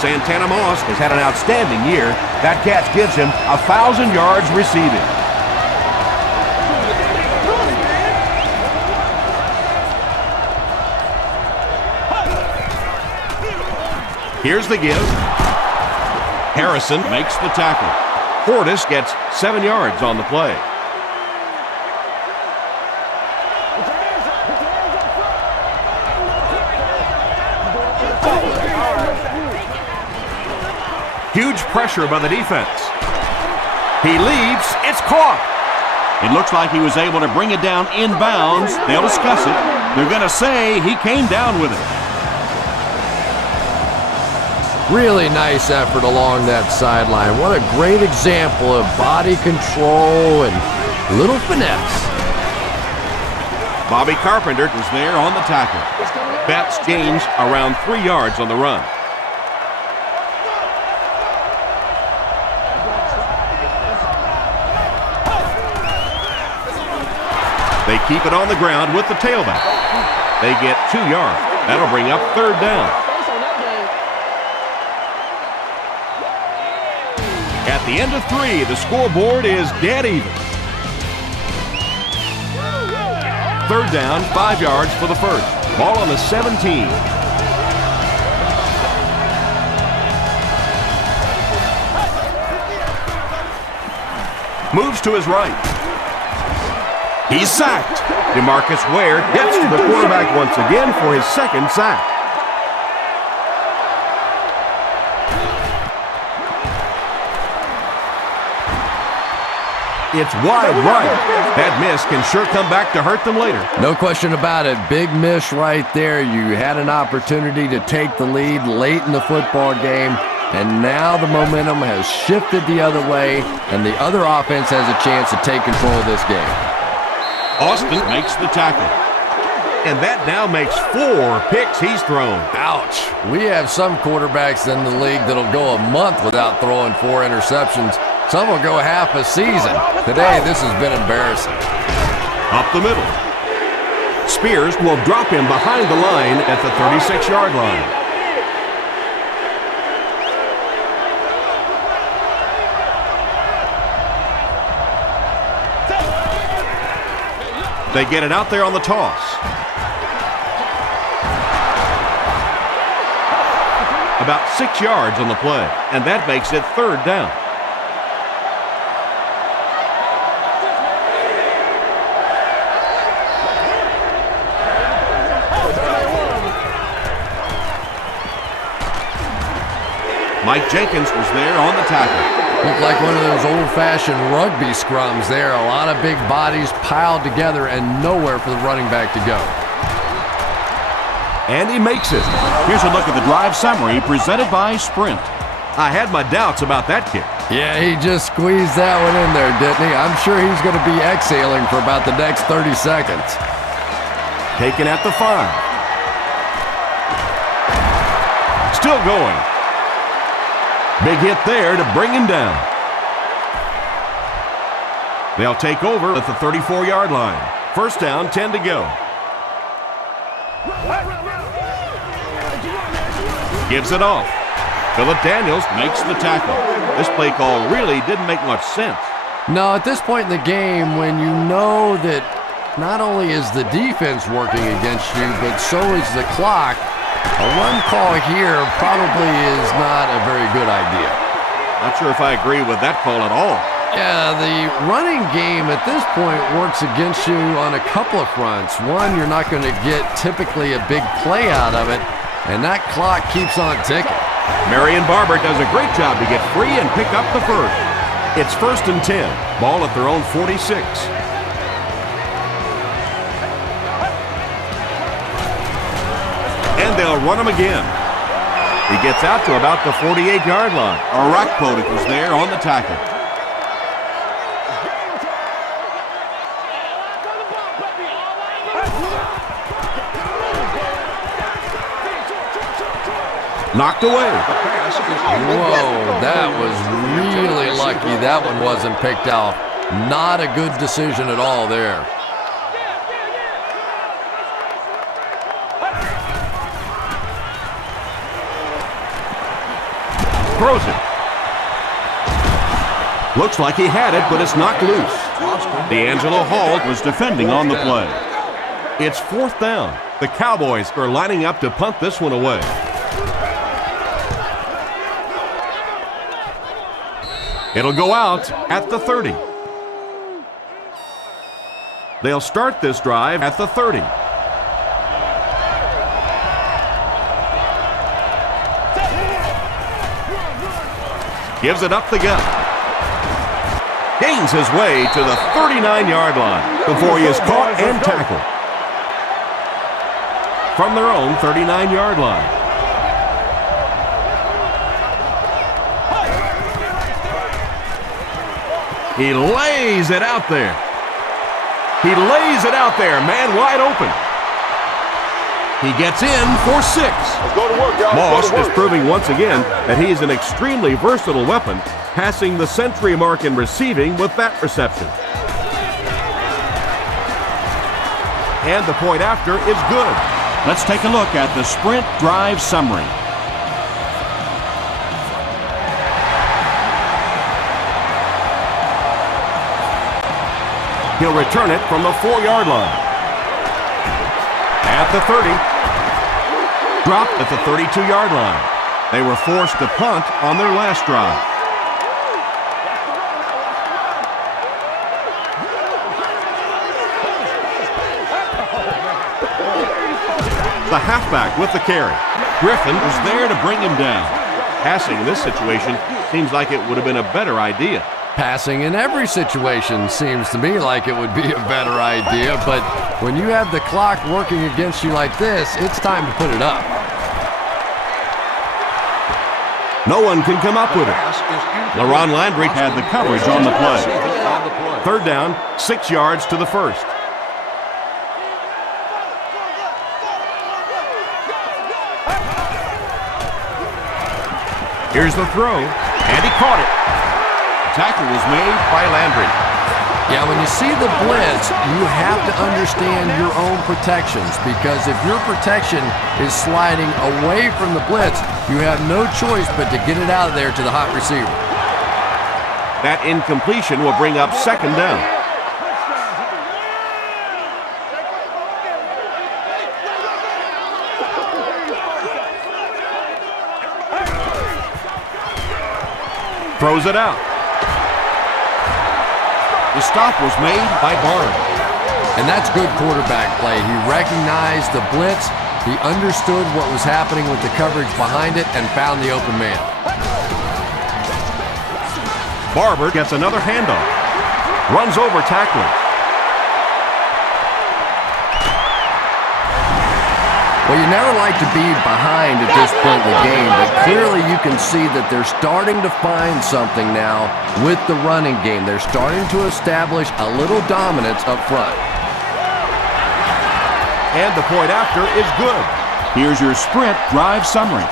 Santana Moss has had an outstanding year. That catch gives him 1,000 yards receiving. Here's the give. Harrison makes the tackle. Portis gets 7 yards on the play. Huge pressure by the defense. He leaps. It's caught. It looks like he was able to bring it down inbounds. They'll discuss it. They're going to say he came down with it. Really nice effort along that sideline. What a great example of body control and little finesse. Bobby Carpenter was there on the tackle. Betts gains around 3 yards on the run. They keep it on the ground with the tailback. They get 2 yards. That'll bring up 3rd down. At the end of 3, the scoreboard is dead even. 3rd down, 5 yards for the first. Ball on the 17. Moves to his right. He's sacked. DeMarcus Ware gets to the quarterback once again for his 2nd sack. It's wide right. That miss can sure come back to hurt them later. No question about it. Big miss right there. You had an opportunity to take the lead late in the football game, and now the momentum has shifted the other way, and the other offense has a chance to take control of this game. Austin makes the tackle. And that now makes 4 picks he's thrown. Ouch. We have some quarterbacks in the league that'll go a month without throwing 4 interceptions. Some will go half a season. Today, this has been embarrassing. Up the middle. Spears will drop him behind the line at the 36-yard line. They get it out there on the toss. About 6 yards on the play, and that makes it 3rd down. Mike Jenkins was there on the tackle. Looked like one of those old-fashioned rugby scrums there. A lot of big bodies piled together and nowhere for the running back to go. And he makes it. Here's a look at the drive summary presented by Sprint. I had my doubts about that kick. Yeah, he just squeezed that one in there, didn't he? I'm sure he's going to be exhaling for about the next 30 seconds. Taken at the 5. Still going. Big hit there to bring him down. They'll take over at the 34-yard line. 1st down, 10 to go. Gives it off. Phillip Daniels makes the tackle. This play call really didn't make much sense. No, at this point in the game, when you know that not only is the defense working against you, but so is the clock, a run call here probably is not a very good idea. Not sure if I agree with that call at all. Yeah, the running game at this point works against you on a couple of fronts. One, you're not going to get typically a big play out of it, and that clock keeps on ticking. Marion Barber does a great job to get free and pick up the first. It's 1st and 10. Ball at their own 46. And they'll run him again. He gets out to about the 48-yard line. Arakpotic was there on the tackle. Knocked away. Whoa, that was really lucky that one wasn't picked out. Not a good decision at all there. Throws it. Looks like he had it, but it's knocked loose. D'Angelo Hall was defending on the play. It's 4th down. The Cowboys are lining up to punt this one away. It'll go out at the 30. They'll start this drive at the 30. Gives it up the gut. Gains his way to the 39-yard line before he is caught and tackled. From their own 39-yard line. He lays it out there. He lays it out there, man wide open. He gets in for 6. Let's go to work, y'all. Moss is proving once again that he's an extremely versatile weapon, passing the century mark in receiving with that reception. And the point after is good. Let's take a look at the sprint drive summary. He'll return it from the 4-yard line. At the 30. Dropped at the 32-yard line. They were forced to punt on their last drive. The halfback with the carry. Griffin was there to bring him down. Passing in this situation seems like it would have been a better idea. Passing in every situation seems to me like it would be a better idea, but when you have the clock working against you like this, it's time to put it up. No one can come up with it. LaRon Landry had the coverage on the play. 3rd down, 6 yards to the first. Here's the throw, and he caught it. Tackle was made by Landry. Yeah, when you see the blitz, you have to understand your own protections, because if your protection is sliding away from the blitz, you have no choice but to get it out of there to the hot receiver. That incompletion will bring up 2nd down. Throws it out. The stop was made by Barnes. And that's good quarterback play. He recognized the blitz, he understood what was happening with the coverage behind it, and found the open man. Barber gets another handoff. Runs over tacklers. Well, you never like to be behind at this point in the game, but clearly you can see that they're starting to find something now with the running game. They're starting to establish a little dominance up front. And the point after is good. Here's your sprint drive summary.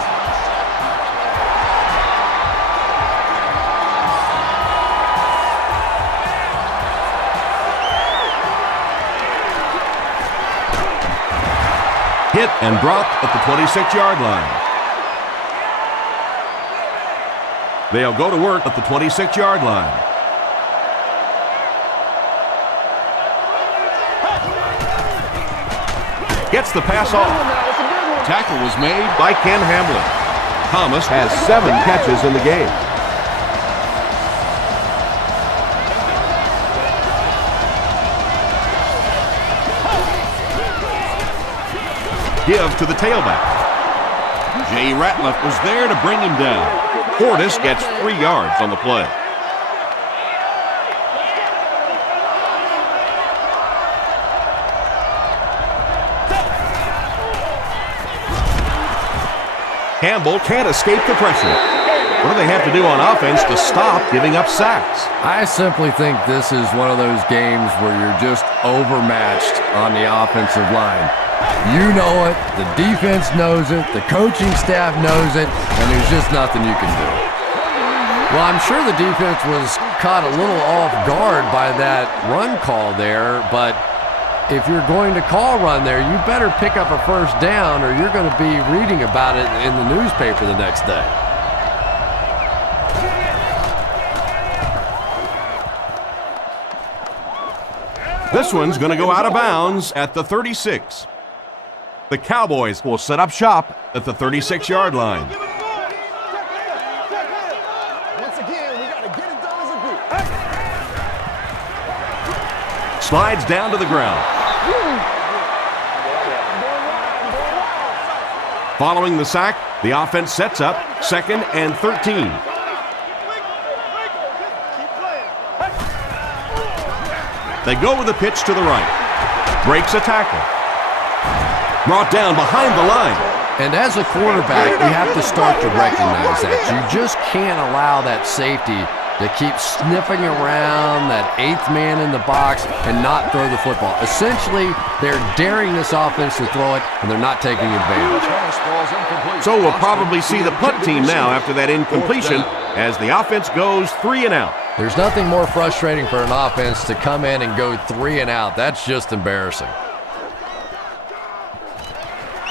Hit and dropped at the 26-yard line. They'll go to work at the 26-yard line. Gets the pass off. Tackle was made by Ken Hamlin. Thomas has 7 catches in the game. Give to the tailback. Jay Ratliff was there to bring him down. Portis gets 3 yards on the play. Campbell can't escape the pressure. What do they have to do on offense to stop giving up sacks? I simply think this is one of those games where you're just overmatched on the offensive line. You know it, the defense knows it, the coaching staff knows it, and there's just nothing you can do. Well, I'm sure the defense was caught a little off guard by that run call there, but if you're going to call run there, you better pick up a 1st down or you're going to be reading about it in the newspaper the next day. This one's going to go out of bounds at the 36. The Cowboys will set up shop at the 36-yard line. Once again, we got to get it done as a group. Slides down to the ground. Following the sack, the offense sets up 2nd and 13. They go with a pitch to the right. Breaks a tackle. Brought down behind the line. And as a quarterback, you have to start to recognize that. You just can't allow that safety to keep sniffing around that 8th man in the box and not throw the football. Essentially, they're daring this offense to throw it, and they're not taking advantage. So we'll probably see the punt team now after that incompletion as the offense goes 3 and out. There's nothing more frustrating for an offense to come in and go 3 and out. That's just embarrassing.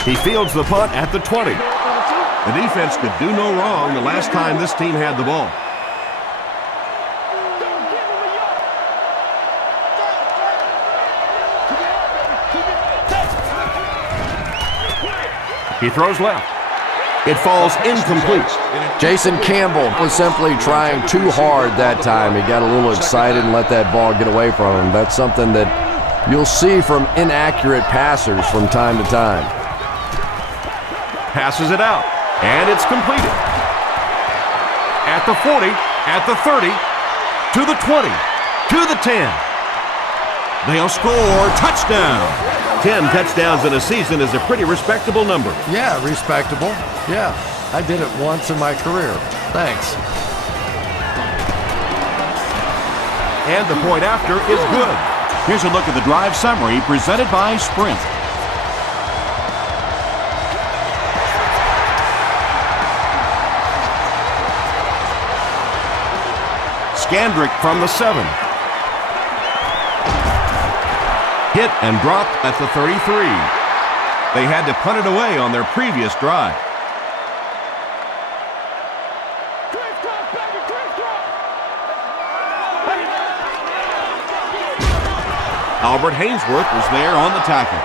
He fields the punt at the 20. The defense could do no wrong the last time this team had the ball. He throws left. It falls incomplete. Jason Campbell was simply trying too hard that time. He got a little excited and let that ball get away from him. That's something that you'll see from inaccurate passers from time to time. Passes it out, and it's completed. At the 40, at the 30, to the 20, to the 10. They'll score. Touchdown. 10 touchdowns in a season is a pretty respectable number. Yeah, respectable. Yeah, I did it once in my career. Thanks. And the point after is good. Here's a look at the drive summary presented by Sprint. Scandrick from the 7. Hit and dropped at the 33. They had to punt it away on their previous drive. Albert Hainsworth was there on the tackle.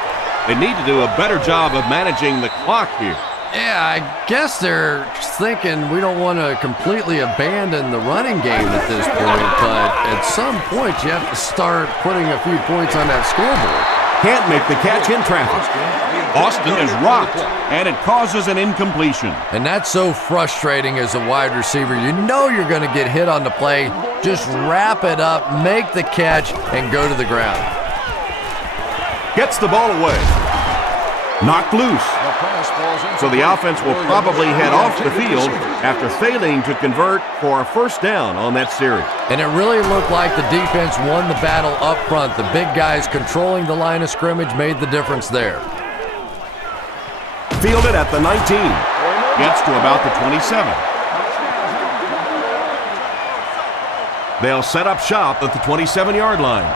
They need to do a better job of managing the clock here. Yeah, I guess they're thinking we don't want to completely abandon the running game at this point, but at some point you have to start putting a few points on that scoreboard. Can't make the catch in traffic. Austin is rocked, and it causes an incompletion. And that's so frustrating as a wide receiver. You know you're going to get hit on the play. Just wrap it up, make the catch, and go to the ground. Gets the ball away. Knocked loose. So the offense will probably head off the field after failing to convert for a first down on that series. And it really looked like the defense won the battle up front. The big guys controlling the line of scrimmage made the difference there. Fielded at the 19. Gets to about the 27. They'll set up shop at the 27-yard line.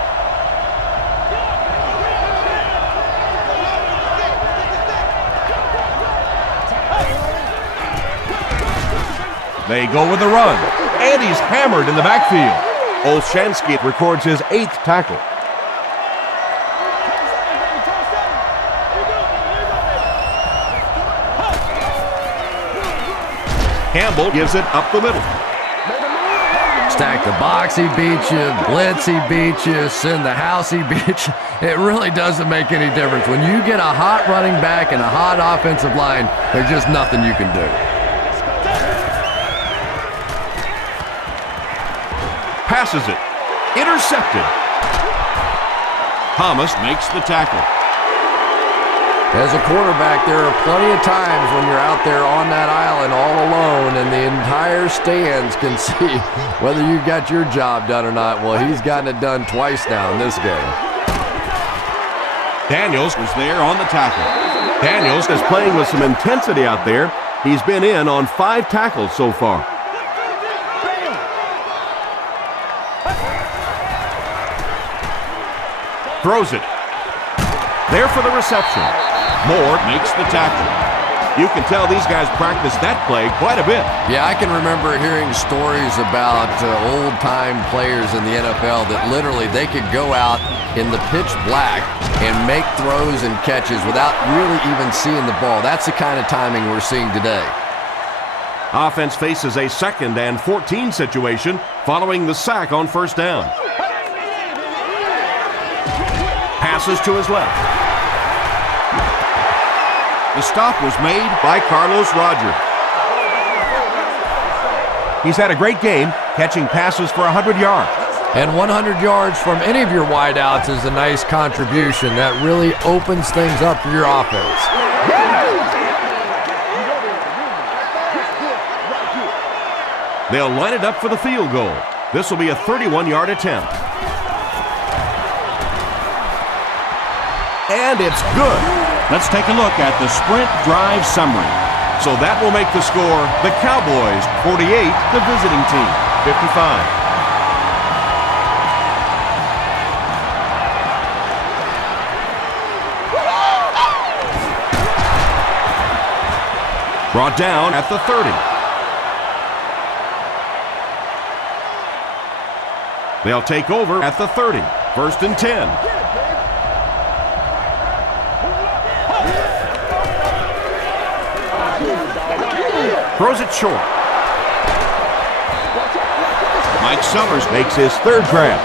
They go with the run, and he's hammered in the backfield. Olshansky records his 8th tackle. Campbell gives it up the middle. Stack the box, he beat you. Blitz, he beat you. Send the house, he beat you. It really doesn't make any difference. When you get a hot running back and a hot offensive line, there's just nothing you can do. Passes it. Intercepted. Thomas makes the tackle. As a quarterback, there are plenty of times when you're out there on that island all alone and the entire stands can see whether you got your job done or not. Well, he's gotten it done twice now in this game. Daniels was there on the tackle. Daniels is playing with some intensity out there. He's been in on 5 tackles so far. Throws it. There for the reception. Moore makes the tackle. You can tell these guys practice that play quite a bit. Yeah, I can remember hearing stories about old-time players in the NFL that literally they could go out in the pitch black and make throws and catches without really even seeing the ball. That's the kind of timing we're seeing today. Offense faces a 2nd and 14 situation following the sack on first down. Passes to his left. The stop was made by Carlos Rogers. He's had a great game, catching passes for 100 yards. And 100 yards from any of your wideouts is a nice contribution. That really opens things up for your offense. They'll line it up for the field goal. This will be a 31-yard attempt. And it's good. Let's take a look at the Sprint drive summary. So that will make the score the Cowboys 48, the visiting team 55. Brought down at the 30. They'll take over at the 30. 1st and 10. Throws it short. Mike Summers makes his 3rd grab.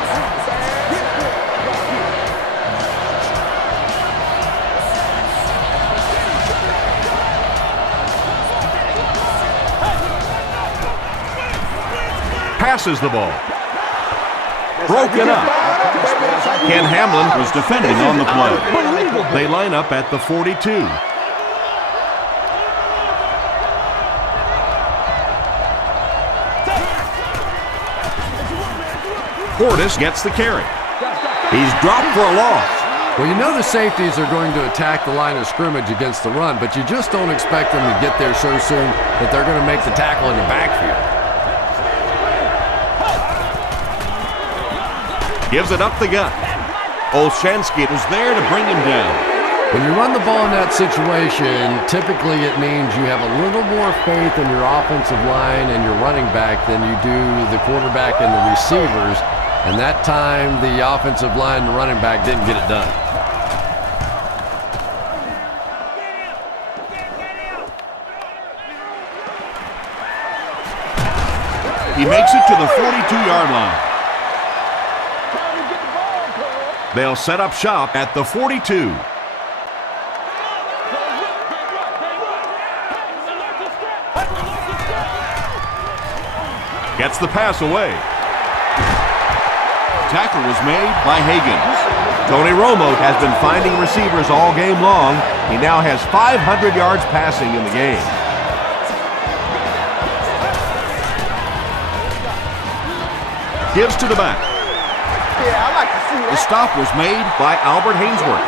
Passes the ball. Broken up. Ken Hamlin was defending on the play. They line up at the 42. Portis gets the carry. He's dropped for a loss. Well, you know the safeties are going to attack the line of scrimmage against the run, but you just don't expect them to get there so soon that they're going to make the tackle in the backfield. Gives it up the gut. Olshansky was there to bring him down. When you run the ball in that situation, typically it means you have a little more faith in your offensive line and your running back than you do the quarterback and the receivers. And that time, the offensive line and the running back didn't get it done. He makes it to the 42-yard line. They'll set up shop at the 42. Gets the pass away. Tackle was made by Higgins. Tony Romo has been finding receivers all game long. He now has 500 yards passing in the game. Gives to the back. The stop was made by Albert Hainsworth.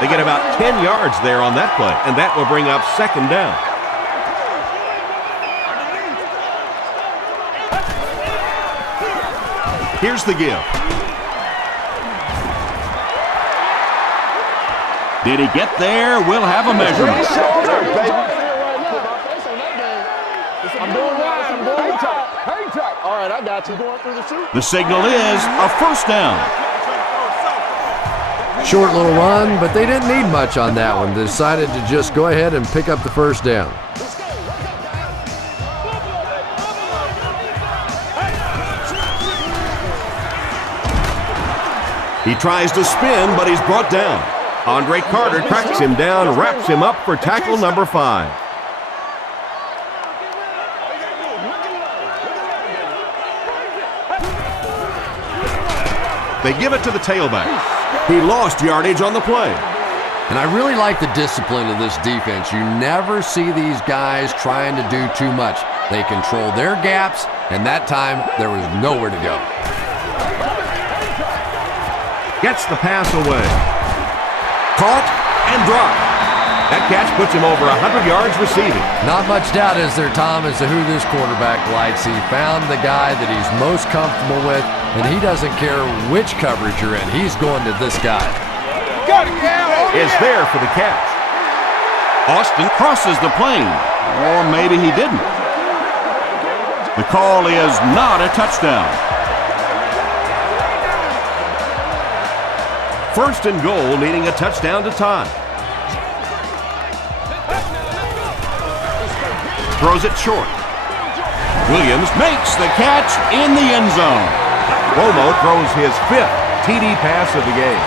They get about 10 yards there on that play, and that will bring up 2nd down. Here's the give. Did he get there? We'll have a measurement. I'm going wide. I'm going tight. Hang tight. All right, I got you. Going through the shoot. The signal is a 1st down. Short little run, but they didn't need much on that one. They decided to just go ahead and pick up the 1st down. He tries to spin, but he's brought down. Andre Carter tracks him down, wraps him up for tackle number 5. They give it to the tailback. He lost yardage on the play. And I really like the discipline of this defense. You never see these guys trying to do too much. They control their gaps, and that time there was nowhere to go. Gets the pass away. Caught and dropped. That catch puts him over 100 yards receiving. Not much doubt, is there, Tom, as to who this quarterback likes. He found the guy that he's most comfortable with, and he doesn't care which coverage you're in. He's going to this guy. Is there for the catch. Austin crosses the plane. Or maybe he didn't. The call is not a touchdown. 1st and goal, needing a touchdown to tie. Throws it short. Williams makes the catch in the end zone. Romo throws his 5th TD pass of the game.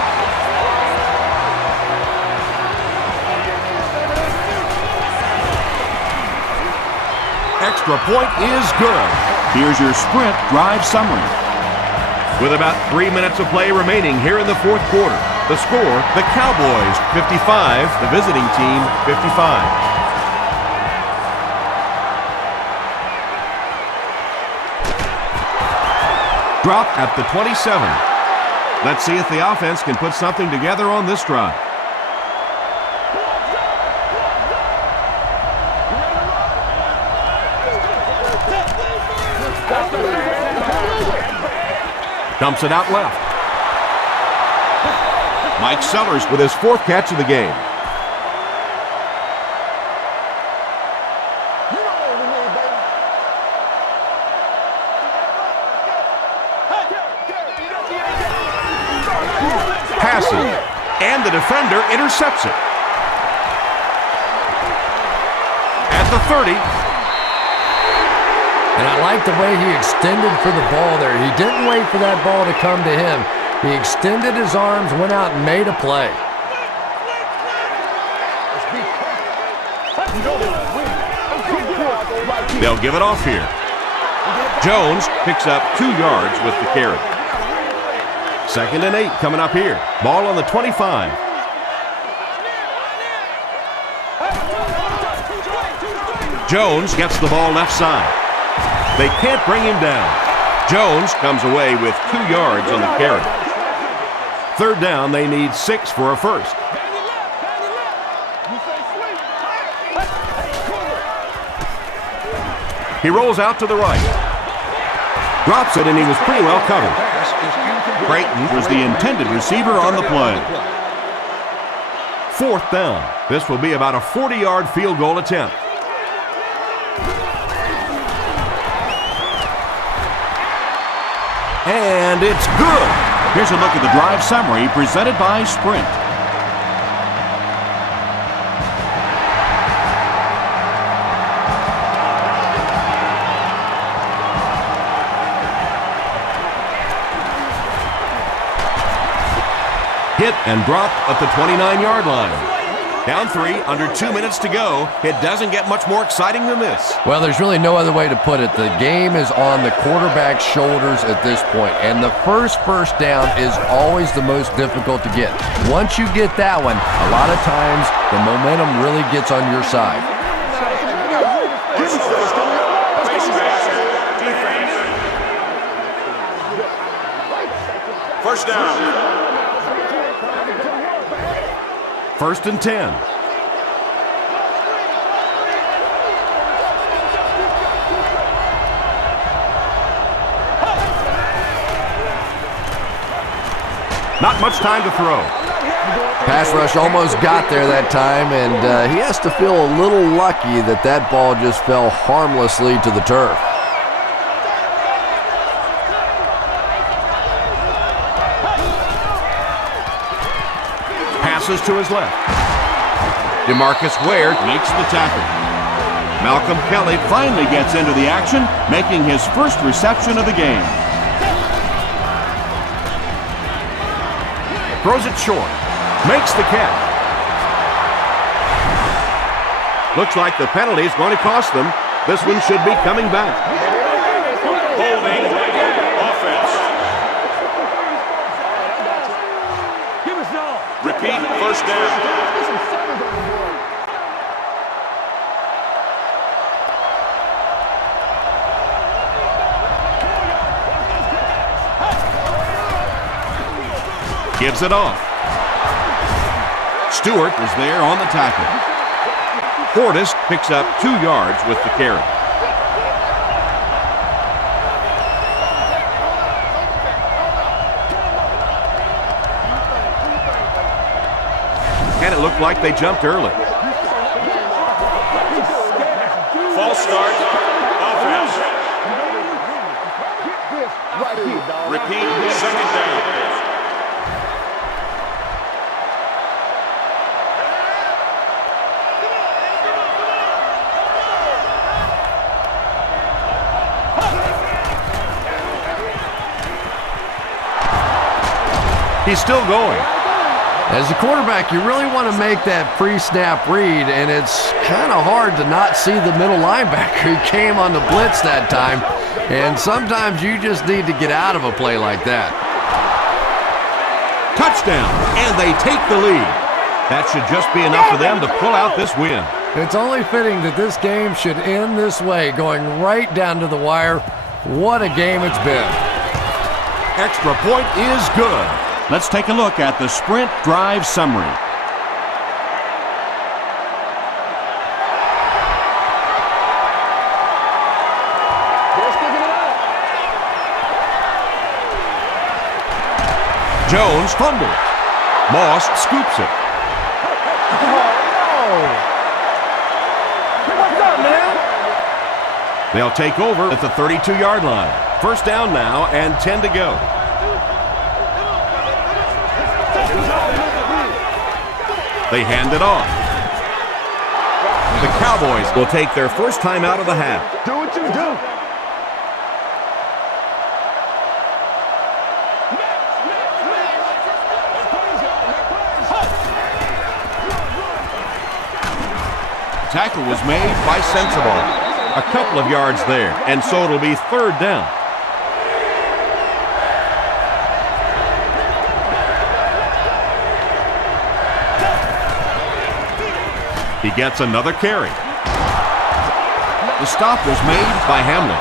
Extra point is good. Here's your sprint drive summary. With about 3 minutes of play remaining here in the 4th quarter, the score, the Cowboys 55, the visiting team 55. Drop at the 27. Let's see if the offense can put something together on this drive. Dumps it out left. Mike Sellers with his 4th catch of the game. passes, and the defender intercepts it. At the 30. And I like the way he extended for the ball there. He didn't wait for that ball to come to him. He extended his arms, went out and made a play. They'll give it off here. Jones picks up 2 yards with the carry. 2nd and 8 coming up here. Ball on the 25. Jones gets the ball left side. They can't bring him down. Jones comes away with 2 yards on the carry. 3rd down, they need 6 for a first. He rolls out to the right. Drops it, and he was pretty well covered. Creighton was the intended receiver on the play. 4th down. This will be about a 40-yard field goal attempt. And it's good. Here's a look at the drive summary presented by Sprint. Hit and dropped at the 29-yard line. Down 3, under 2 minutes to go. It doesn't get much more exciting than this. Well, there's really no other way to put it. The game is on the quarterback's shoulders at this point, and the first down is always the most difficult to get. Once you get that one, a lot of times the momentum really gets on your side. First down. 1st and 10. Not much time to throw. Pass rush almost got there that time, and he has to feel a little lucky that that ball just fell harmlessly to the turf. Passes to his left. DeMarcus Ware makes the tackle. Malcolm Kelly finally gets into the action, making his first reception of the game. Throws it short. Makes the catch. Looks like the penalty is going to cost them. This one should be coming back. Holding offense. Repeat, first down. Gives it off. Stewart is there on the tackle. Portis picks up 2 yards with the carry. And it looked like they jumped early. False start. Offense. Repeat, second down. He's still going. As a quarterback, you really want to make that pre-snap read, and it's kind of hard to not see the middle linebacker who came on the blitz that time, and sometimes you just need to get out of a play like that. Touchdown, and they take the lead. That should just be enough for them to pull out this win. It's only fitting that this game should end this way, going right down to the wire. What a game it's been. Extra point is good. Let's take a look at the Sprint drive summary. Jones fumbles. Moss scoops it. What's up, man? They'll take over at the 32-yard line. First down now and 10 to go. They hand it off. The Cowboys will take their first time out of the half. Do what you do. Tackle was made by Sensible. A couple of yards there, and so it'll be third down. He gets another carry. The stop was made by Hamlin,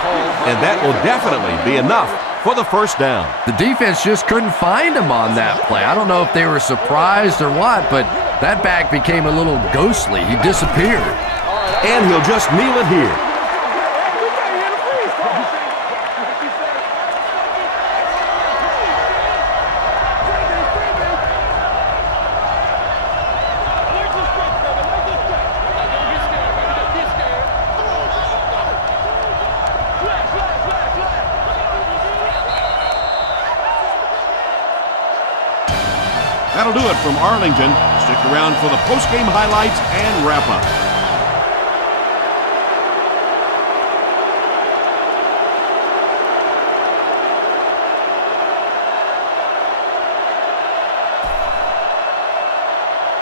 and that will definitely be enough for the first down. The defense just couldn't find him on that play. I don't know if they were surprised or what, but that back became a little ghostly. He disappeared. And he'll just kneel it here. That'll do it from Arlington. Stick around for the post-game highlights and wrap-up.